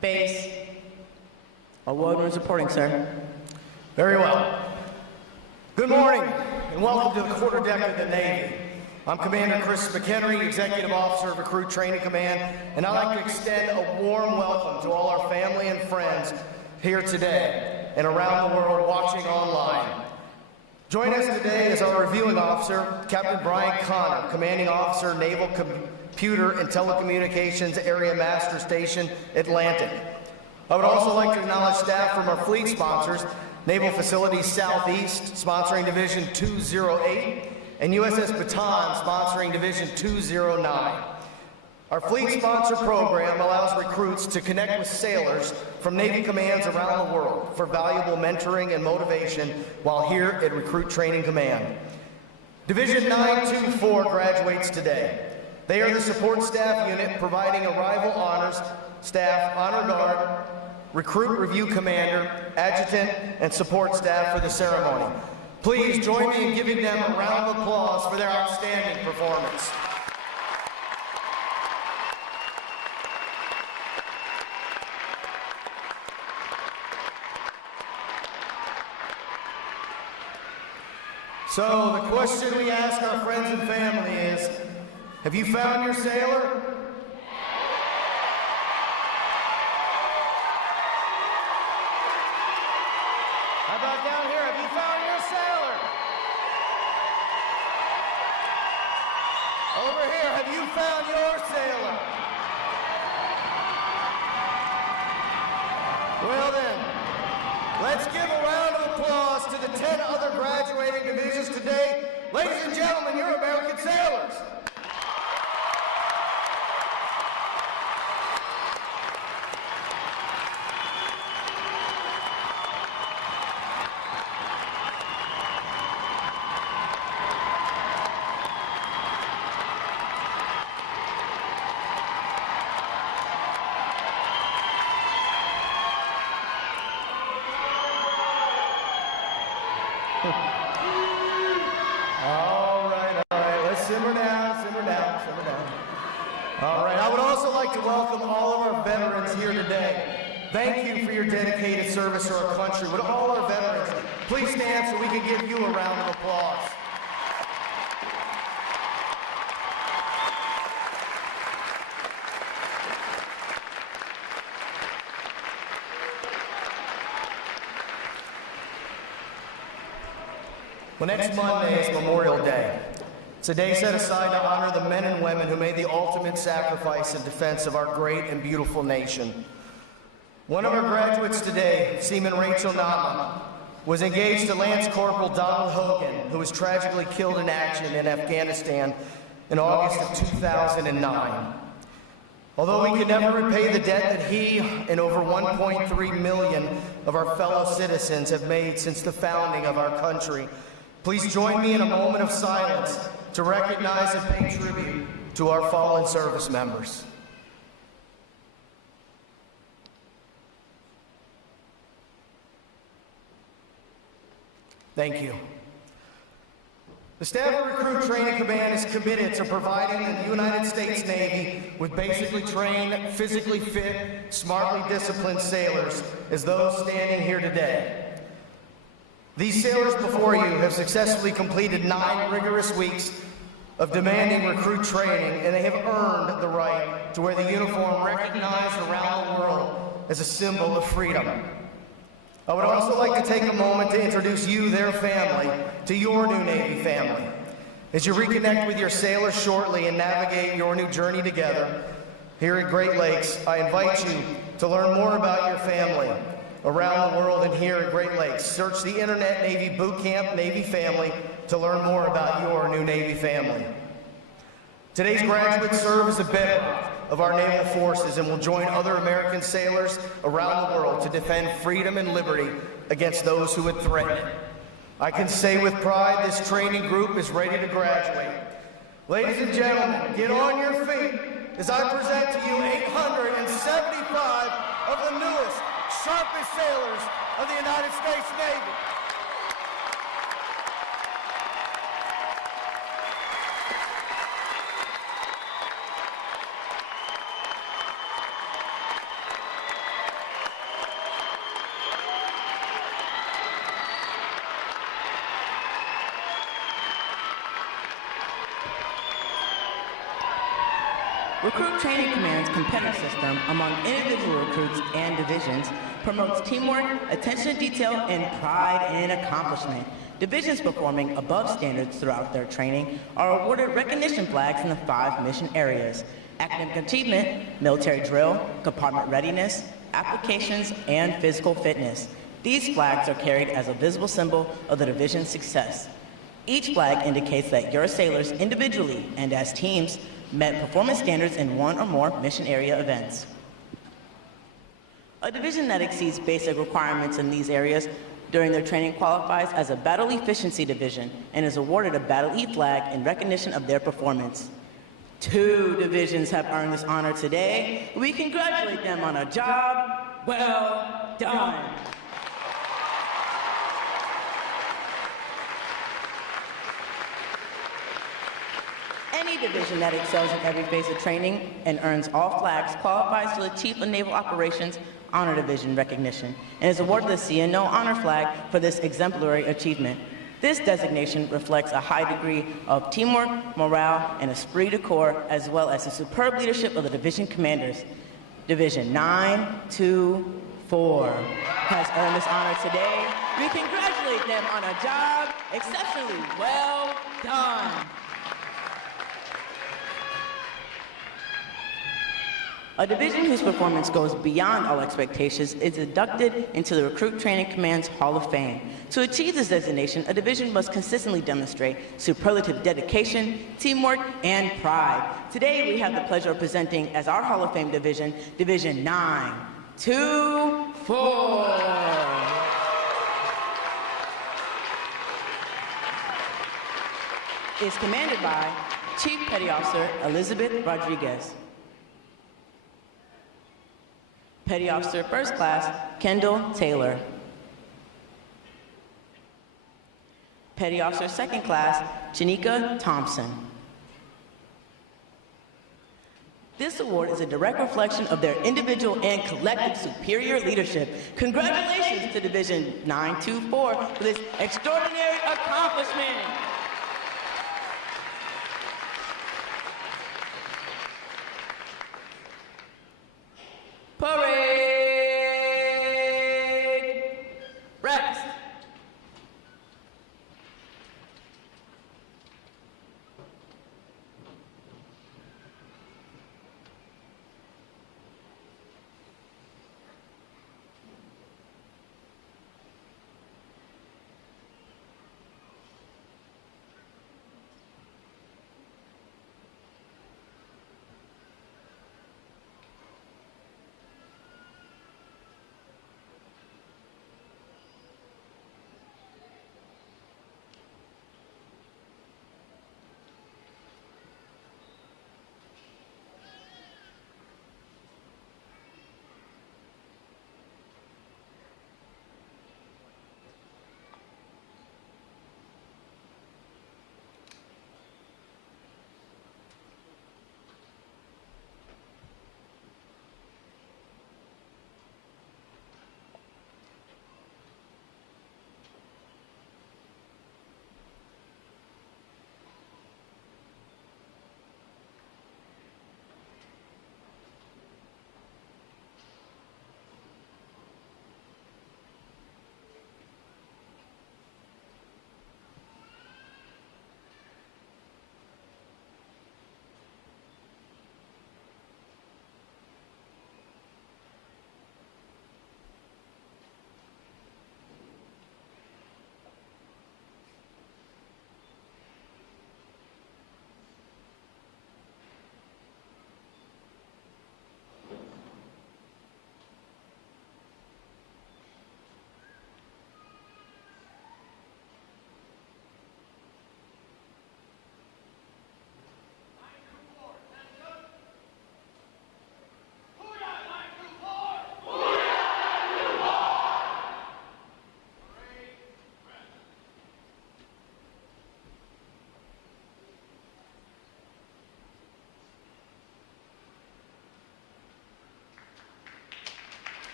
Base. Award winners reporting, sir. Very well. Good morning, and welcome to the quarterdeck of the Navy. I'm Commander Chris McHenry, Executive Officer of Recruit Training Command, and I'd like to extend a warm welcome to all our family and friends here today and around the world watching online. Joining us today is our reviewing officer, Captain Brian Connor, Commanding Officer, Naval Computer and Telecommunications Area Master Station, Atlantic. I would also like to acknowledge staff from our fleet sponsors, Naval Facilities Southeast, sponsoring Division 208, and USS Bataan, sponsoring Division 209. Our fleet sponsor program allows recruits to connect with sailors from Navy commands around the world for valuable mentoring and motivation while here at Recruit Training Command. Division 924 graduates today. They are the support staff unit providing arrival honors, staff, honor guard, recruit review commander, adjutant, and support staff for the ceremony. Please join me in giving them a round of applause for their outstanding performance. So the question we ask our friends and family is, have you found your sailor? How about down here? Have you found your sailor? Over here, have you found your sailor? Well then, let's give a round of applause to the 10 other graduating divisions today. Ladies and gentlemen, you're American sailors. All right, let's simmer down. All right, I would also like to welcome all of our veterans here today. Thank you for your dedicated service to our country. Would all our veterans please stand so we can give you a round of applause. Well, next Monday is Memorial Day. It's a day set aside to honor the men and women who made the ultimate sacrifice in defense of our great and beautiful nation. One of our graduates today, Seaman Rachel Nama, was engaged to Lance Corporal Donald Hogan, who was tragically killed in action in Afghanistan in August of 2009. Although we can never repay the debt that he and over 1.3 million of our fellow citizens have made since the founding of our country, please join me in a moment of silence to recognize and pay tribute to our fallen service members. Thank you. The staff of Recruit Training Command is committed to providing the United States Navy with basically trained, physically fit, smartly disciplined sailors as those standing here today. These sailors before you have successfully completed 9 rigorous weeks of demanding recruit training, and they have earned the right to wear the uniform recognized around the world as a symbol of freedom. I would also like to take a moment to introduce you, their family, to your new Navy family. As you reconnect with your sailors shortly and navigate your new journey together here at Great Lakes, I invite you to learn more about your family around the world and here at Great Lakes. Search the internet Navy Boot Camp Navy Family to learn more about your new Navy family. Today's graduates serve as a bedrock of our naval forces and will join other American sailors around the world to defend freedom and liberty against those who would threaten it. I can say with pride this training group is ready to graduate. Ladies and gentlemen, get on your feet as I present to you 875 of the newest, sharpest sailors of the United States Navy. Recruit Training Command's competitive system among individual recruits and divisions promotes teamwork, attention to detail, and pride in accomplishment. Divisions performing above standards throughout their training are awarded recognition flags in the 5 mission areas: academic achievement, military drill, compartment readiness, applications, and physical fitness. These flags are carried as a visible symbol of the division's success. Each flag indicates that your sailors individually and as teams met performance standards in one or more mission area events. A division that exceeds basic requirements in these areas during their training qualifies as a Battle Efficiency Division and is awarded a Battle E flag in recognition of their performance. 2 divisions have earned this honor today. We congratulate them on a job well done. Any division that excels in every phase of training and earns all flags qualifies for the Chief of Naval Operations Honor Division recognition and is awarded the CNO Honor Flag for this exemplary achievement. This designation reflects a high degree of teamwork, morale, and esprit de corps, as well as the superb leadership of the division commanders. Division 924 has earned this honor today. We congratulate them on a job exceptionally well done. A division whose performance goes beyond all expectations is inducted into the Recruit Training Command's Hall of Fame. To achieve this designation, a division must consistently demonstrate superlative dedication, teamwork, and pride. Today, we have the pleasure of presenting as our Hall of Fame division, Division 924. Is commanded by Chief Petty Officer Elizabeth Rodriguez. Petty Officer First Class Kendall Taylor. Petty Officer Second Class Janika Thompson. This award is a direct reflection of their individual and collective superior leadership. Congratulations to Division 924 for this extraordinary accomplishment. Parade! Rex!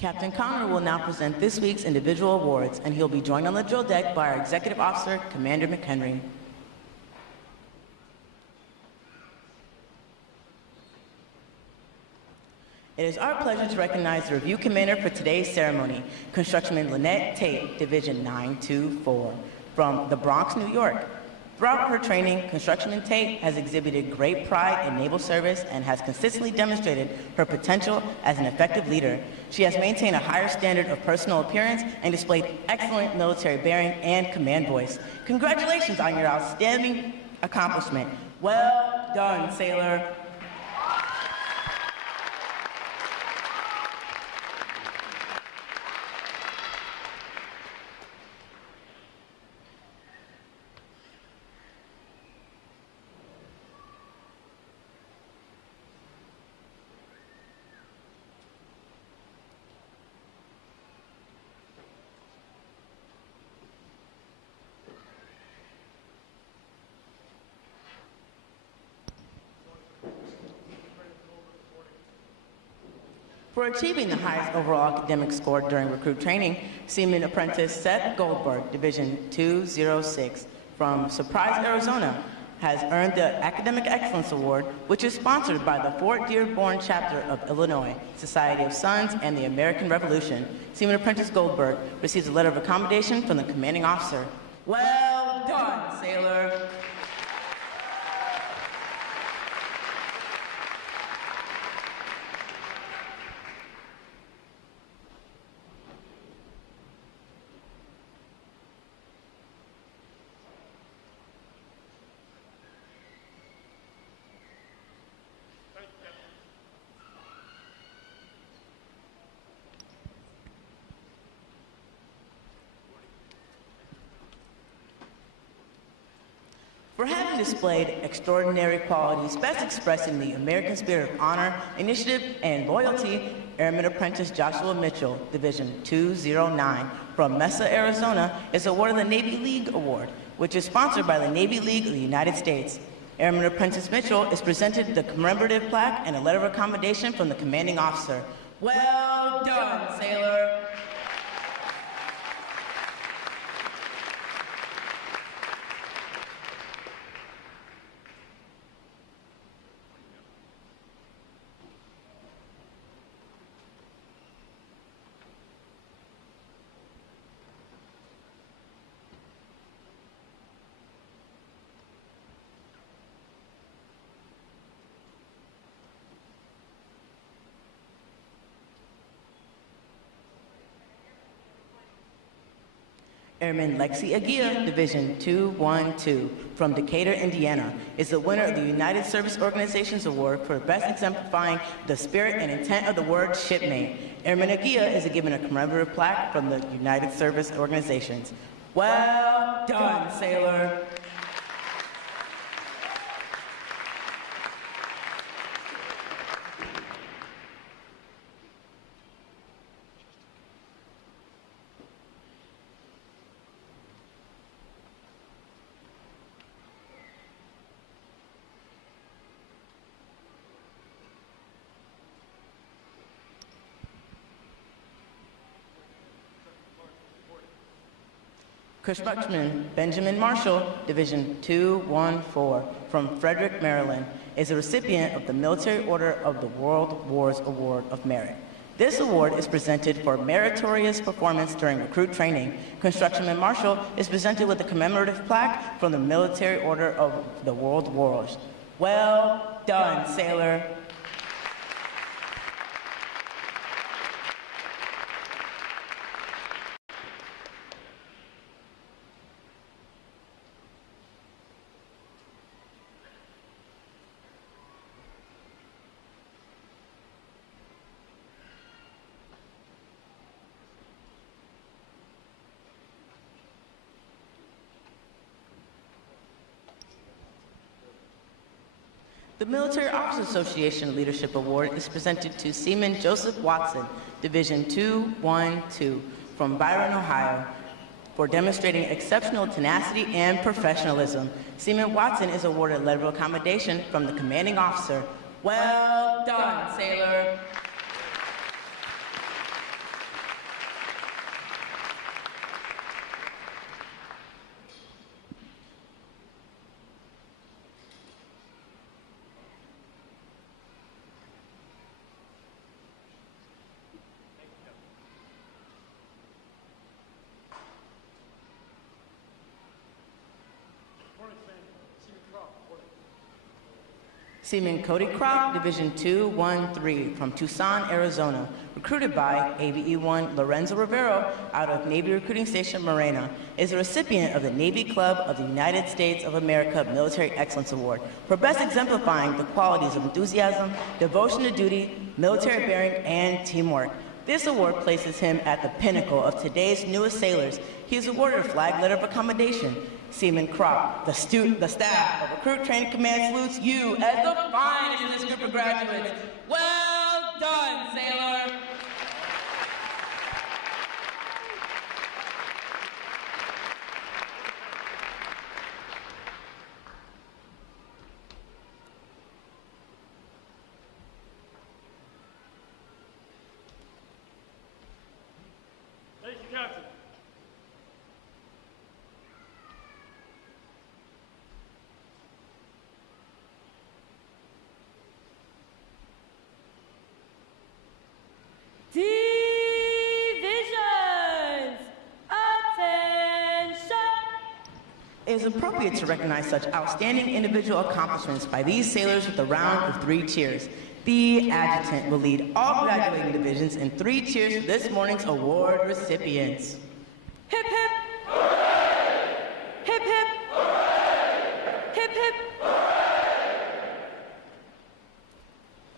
Captain Connor will now present this week's individual awards, and he'll be joined on the drill deck by our Executive Officer, Commander McHenry. It is our pleasure to recognize the Review Commander for today's ceremony, Constructionman Lynette Tate, Division 924, from the Bronx, New York. Throughout her training, Constructionman Tate has exhibited great pride in naval service and has consistently demonstrated her potential as an effective leader. She has maintained a higher standard of personal appearance and displayed excellent military bearing and command voice. Congratulations on your outstanding accomplishment. Well done, sailor. For achieving the highest overall academic score during recruit training, Seaman Apprentice Seth Goldberg, Division 206, from Surprise, Arizona, has earned the Academic Excellence Award, which is sponsored by the Fort Dearborn chapter of Illinois, Society of Sons, and the American Revolution. Seaman Apprentice Goldberg receives a letter of accommodation from the commanding officer. Well done, sailor. For having displayed extraordinary qualities best expressed in the American spirit of honor, initiative, and loyalty, Airman Apprentice Joshua Mitchell, Division 209, from Mesa, Arizona, is awarded the Navy League Award, which is sponsored by the Navy League of the United States. Airman Apprentice Mitchell is presented the commemorative plaque and a letter of accommodation from the commanding officer. Well done, sailor. Airman Lexi Aguirre, Division 212, from Decatur, Indiana, is the winner of the United Service Organizations Award for best exemplifying the spirit and intent of the word shipmate. Airman Aguirre is given a commemorative plaque from the United Service Organizations. Well done, sailor. Constructionman Benjamin Marshall, Division 214, from Frederick, Maryland, is a recipient of the Military Order of the World Wars Award of Merit. This award is presented for meritorious performance during recruit training. Constructionman Marshall is presented with a commemorative plaque from the Military Order of the World Wars. Well done, sailor. The Military Officers Association Leadership Award is presented to Seaman Joseph Watson, Division 212, from Byron, Ohio, for demonstrating exceptional tenacity and professionalism. Seaman Watson is awarded a letter of accommodation from the commanding officer. Well done, sailor. Seaman Cody Kropp, Division 213 from Tucson, Arizona, recruited by ABE-1 Lorenzo Rivero out of Navy Recruiting Station Morena, is a recipient of the Navy Club of the United States of America Military Excellence Award for best exemplifying the qualities of enthusiasm, devotion to duty, military bearing, and teamwork. This award places him at the pinnacle of today's newest sailors. He is awarded a flag letter of accommodation. Seaman Kropp, the staff of Recruit Training Command salutes you as the finest in this group of graduates. Well done, sailor! Thank you, Captain. Divisions, attention! It is appropriate to recognize such outstanding individual accomplishments by these sailors with a round of 3 cheers. The adjutant will lead all graduating divisions in 3 cheers for this morning's award recipients. Hip hip! Hooray! Hip hip! Hooray! Hip hip!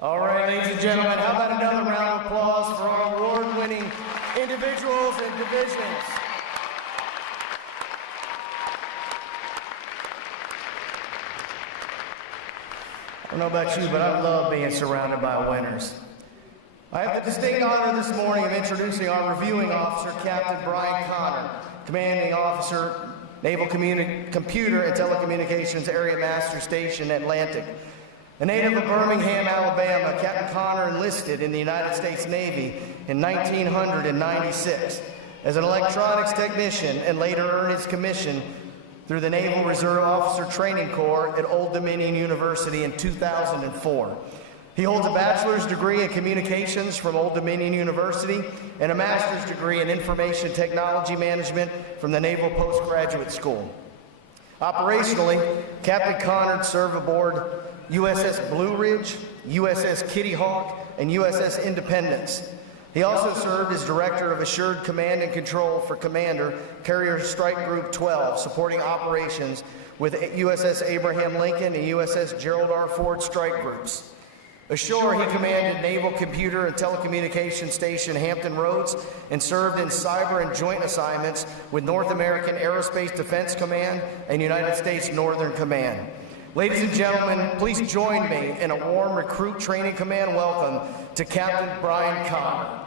All right, ladies and gentlemen, how about another round of applause for our award-winning individuals and divisions? I don't know about you, but I love being surrounded by winners. I have the distinct honor this morning of introducing our reviewing officer, Captain Brian Connor, Commanding Officer, Naval Computer and Telecommunications Area Master Station, Atlantic. A native of Birmingham, Alabama, Captain Connor enlisted in the United States Navy in 1996 as an electronics technician and later earned his commission through the Naval Reserve Officer Training Corps at Old Dominion University in 2004. He holds a bachelor's degree in communications from Old Dominion University and a master's degree in information technology management from the Naval Postgraduate School. Operationally, Captain Connor served aboard USS Blue Ridge, USS Kitty Hawk, and USS Independence. He also served as Director of Assured Command and Control for Commander, Carrier Strike Group 12, supporting operations with USS Abraham Lincoln and USS Gerald R. Ford strike groups. Ashore, he commanded Naval Computer and Telecommunications Station Hampton Roads and served in cyber and joint assignments with North American Aerospace Defense Command and United States Northern Command. Ladies and gentlemen, please join me in a warm Recruit Training Command welcome to Captain Brian Connor.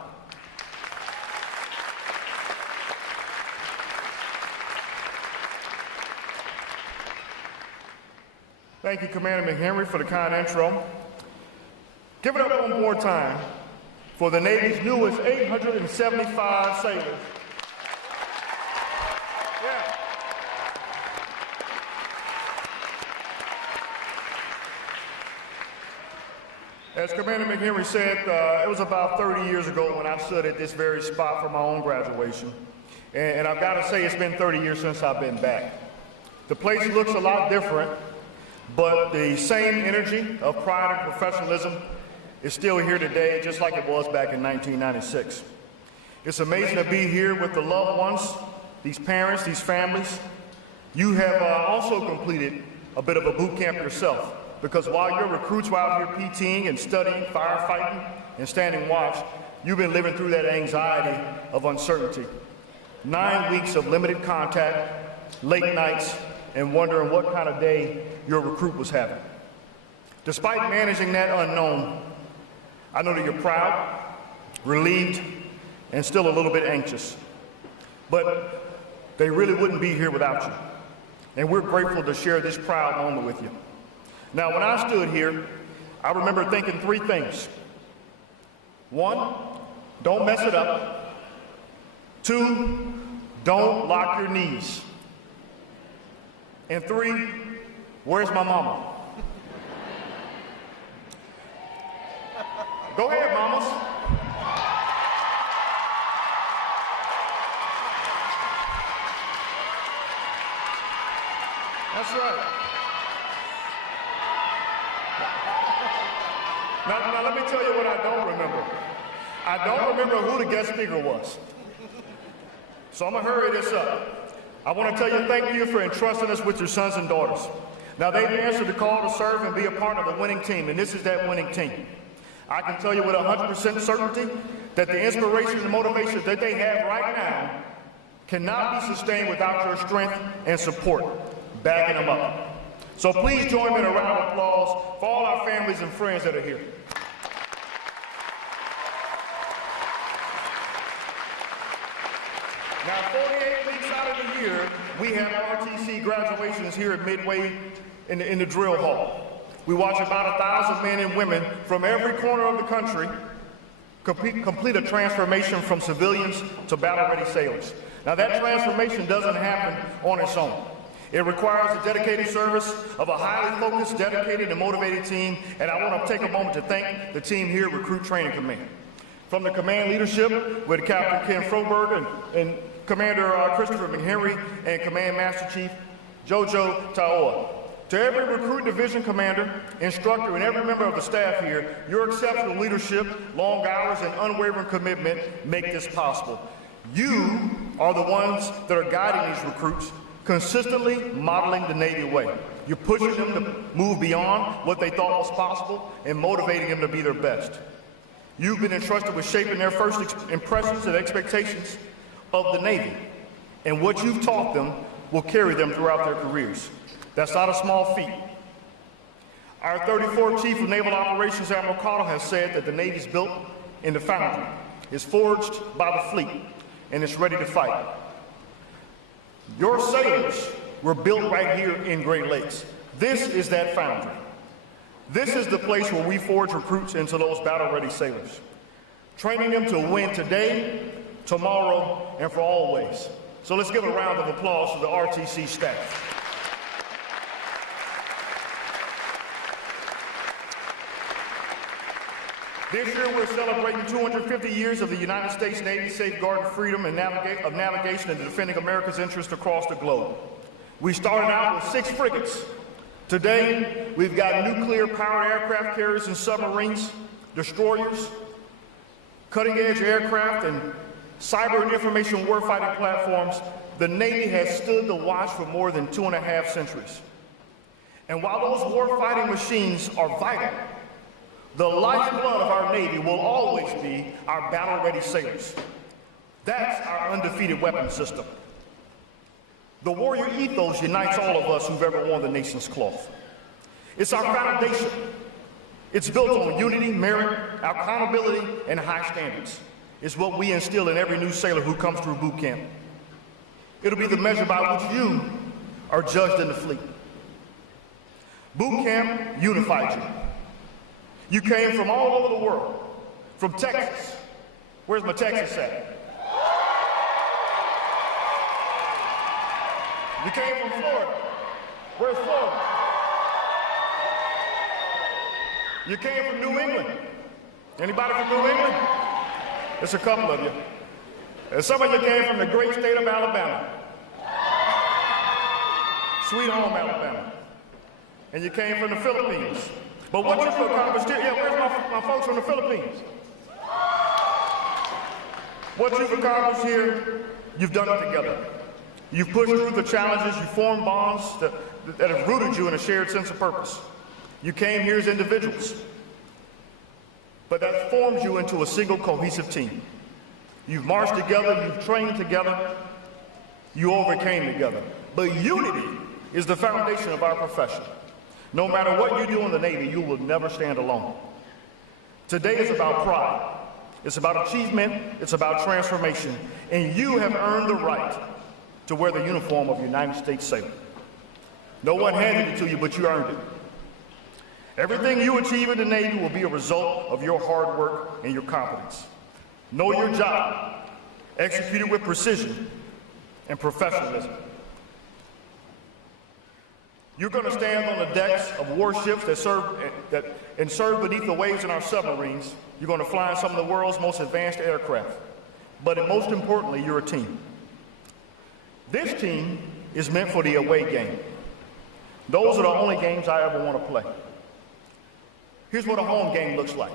Thank you, Commander McHenry, for the kind intro. Give it up one more time for the Navy's newest 875 sailors. Yeah. As Commander McHenry said, it was about 30 years ago when I stood at this very spot for my own graduation. And I've got to say, it's been 30 years since I've been back. The place looks a lot different, but the same energy of pride and professionalism is still here today, just like it was back in 1996. It's amazing to be here with the loved ones, these parents, these families. You have also completed a bit of a boot camp yourself, because while your recruits were out here PTing and studying, firefighting, and standing watch, you've been living through that anxiety of uncertainty. 9 weeks of limited contact, late nights, and wondering what kind of day your recruit was having. Despite managing that unknown, I know that you're proud, relieved, and still a little bit anxious. But they really wouldn't be here without you. And we're grateful to share this proud moment with you. Now, when I stood here, I remember thinking 3 things. 1, don't mess it up. 2, don't lock your knees. And 3, where's my mama? Go ahead, mamas. That's right. me tell you what I don't remember. I don't remember who the guest speaker was. So I'm gonna hurry this up. I want to tell you thank you for entrusting us with your sons and daughters. Now they've answered the call to serve and be a part of a winning team, and this is that winning team. I can tell you with 100% certainty that the inspiration and motivation that they have right now cannot be sustained without your strength and support, backing them up. So please join me in a round of applause for all our families and friends that are here. Now, 48 weeks out of the year, we have RTC graduations here at Midway in the drill hall. We watch about 1,000 men and women from every corner of the country complete a transformation from civilians to battle-ready sailors. Now, that transformation doesn't happen on its own. It requires the dedicated service of a highly focused, dedicated, and motivated team, and I want to take a moment to thank the team here at Recruit Training Command. From the command leadership with Captain Ken Froberg and Commander Christopher McHenry and Command Master Chief Jojo Taoa. To every recruit division commander, instructor, and every member of the staff here, your exceptional leadership, long hours, and unwavering commitment make this possible. You are the ones that are guiding these recruits, consistently modeling the Navy way. You're pushing them to move beyond what they thought was possible and motivating them to be their best. You've been entrusted with shaping their first impressions and expectations of the Navy, and what you've taught them will carry them throughout their careers. That's not a small feat. Our 34th Chief of Naval Operations, Admiral Cottle, has said that the Navy's built in the foundry, is forged by the fleet, and it's ready to fight. Your sailors were built right here in Great Lakes. This is that foundry. This is the place where we forge recruits into those battle-ready sailors, training them to win today, tomorrow, and for always. So let's give a round of applause to the RTC staff. This year we're celebrating 250 years of the United States Navy safeguarding freedom and of navigation and defending America's interests across the globe. We started out with 6 frigates. Today, we've got nuclear-powered aircraft carriers and submarines, destroyers, cutting-edge aircraft, and cyber and information warfighting platforms. The Navy has stood the watch for more than 2.5 centuries. And while those warfighting machines are vital, the lifeblood of our Navy will always be our battle-ready sailors. That's our undefeated weapon system. The warrior ethos unites all of us who've ever worn the nation's cloth. It's our foundation. It's built on unity, merit, accountability, and high standards. It's what we instill in every new sailor who comes through boot camp. It'll be the measure by which you are judged in the fleet. Boot camp unified you. You came from all over the world, from Texas. Where's my Texas at? You came from Florida. Where's Florida? You came from New England. Anybody from New England? There's a couple of you. And some of you came from the great state of Alabama. Sweet home, Alabama. And you came from the Philippines. But what you've accomplished here, where's my folks from the Philippines? What you've accomplished here, you've done it together. You've pushed through the challenges, you formed bonds that have rooted you in a shared sense of purpose. You came here as individuals, but that formed you into a single cohesive team. You've marched together, you've trained together, you overcame together. But unity is the foundation of our profession. No matter what you do in the Navy, you will never stand alone. Today is about pride. It's about achievement, it's about transformation, and you have earned the right to wear the uniform of United States Sailor. No one handed it to you, but you earned it. Everything you achieve in the Navy will be a result of your hard work and your competence. Know your job, execute it with precision and professionalism. You're going to stand on the decks of warships that serve beneath the waves in our submarines. You're going to fly in some of the world's most advanced aircraft. But most importantly, you're a team. This team is meant for the away game. Those are the only games I ever want to play. Here's what a home game looks like.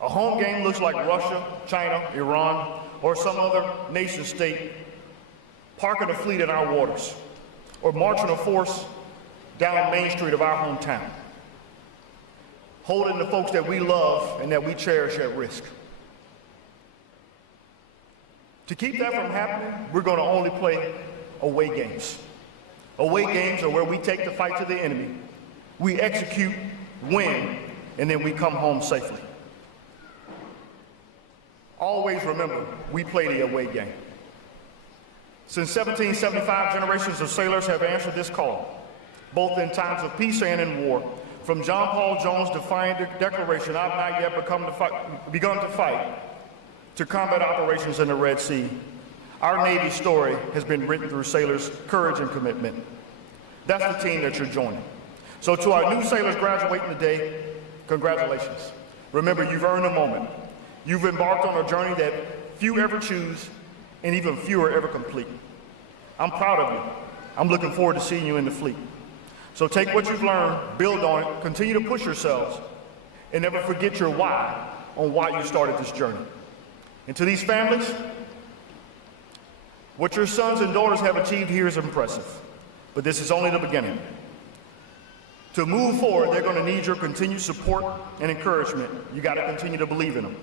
A home game looks like Russia, China, Iran, or some other nation state parking a fleet in our waters, or marching a force down Main Street of our hometown, holding the folks that we love and that we cherish at risk. To keep that from happening, we're going to only play away games. Away games are where we take the fight to the enemy, we execute, win, and then we come home safely. Always remember, we play the away game. Since 1775, generations of sailors have answered this call, both in times of peace and in war. From John Paul Jones' defiant declaration, "I've not yet begun to fight," to combat operations in the Red Sea, our Navy story has been written through sailors' courage and commitment. That's the team that you're joining. So to our new sailors graduating today, congratulations. Remember, you've earned a moment. You've embarked on a journey that few ever choose and even fewer ever complete. I'm proud of you. I'm looking forward to seeing you in the fleet. So take what you've learned, build on it, continue to push yourselves, and never forget your why on why you started this journey. And to these families, what your sons and daughters have achieved here is impressive, but this is only the beginning. To move forward, they're going to need your continued support and encouragement. You got to continue to believe in them.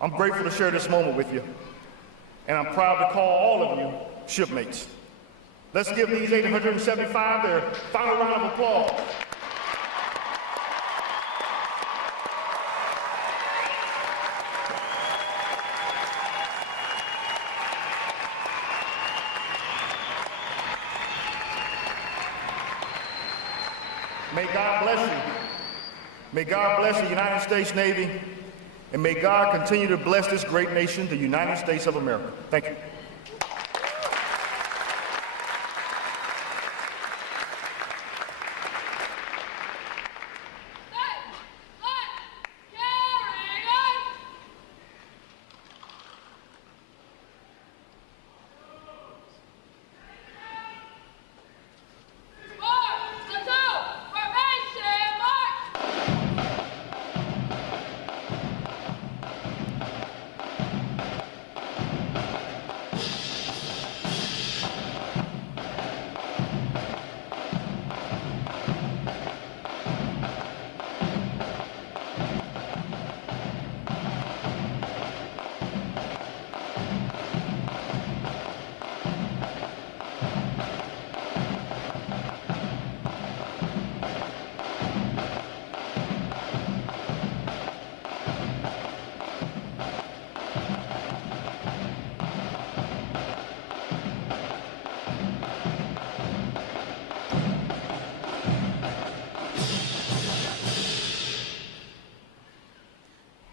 I'm grateful to share this moment with you, and I'm proud to call all of you shipmates. Let's give these 875 their final round of applause. May God bless you. May God bless the United States Navy, and may God continue to bless this great nation, the United States of America. Thank you.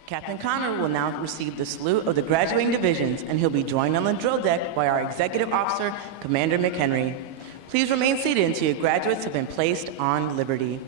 Captain Connor will now receive the salute of the graduating divisions, and he'll be joined on the drill deck by our Executive Officer, Commander McHenry. Please remain seated until your graduates have been placed on liberty.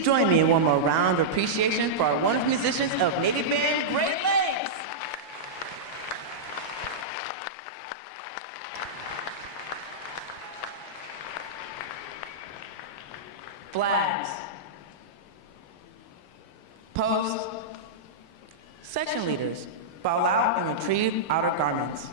please join me in one more round of appreciation for our wonderful musicians of Navy Band Great Lakes. Flags. Post. Section leaders, bow out and retrieve outer garments.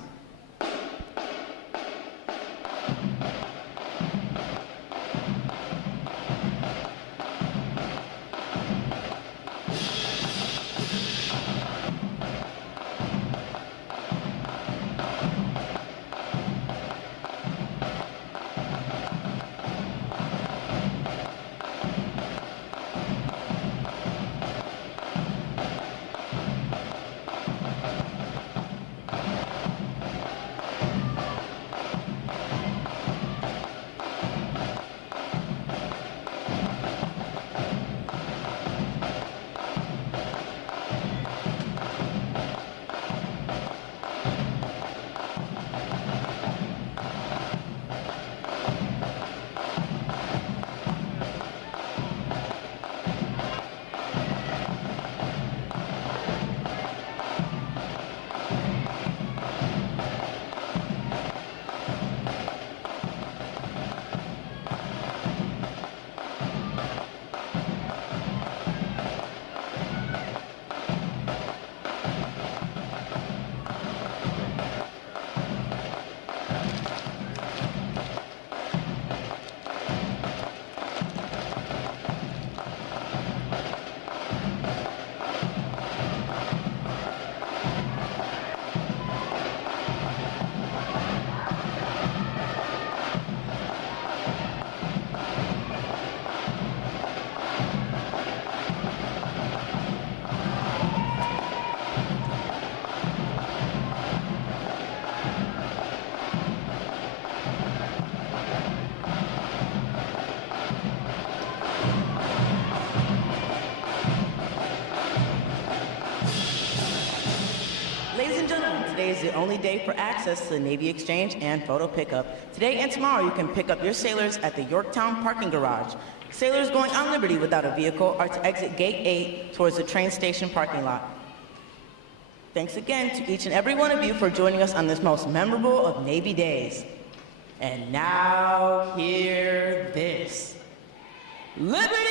Today is the only day for access to the Navy Exchange and photo pickup. Today and tomorrow you can pick up your sailors at the Yorktown parking garage. Sailors going on liberty without a vehicle are to exit Gate 8 towards the train station parking lot. Thanks again to each and every one of you for joining us on this most memorable of Navy days. And now, hear this. Liberty!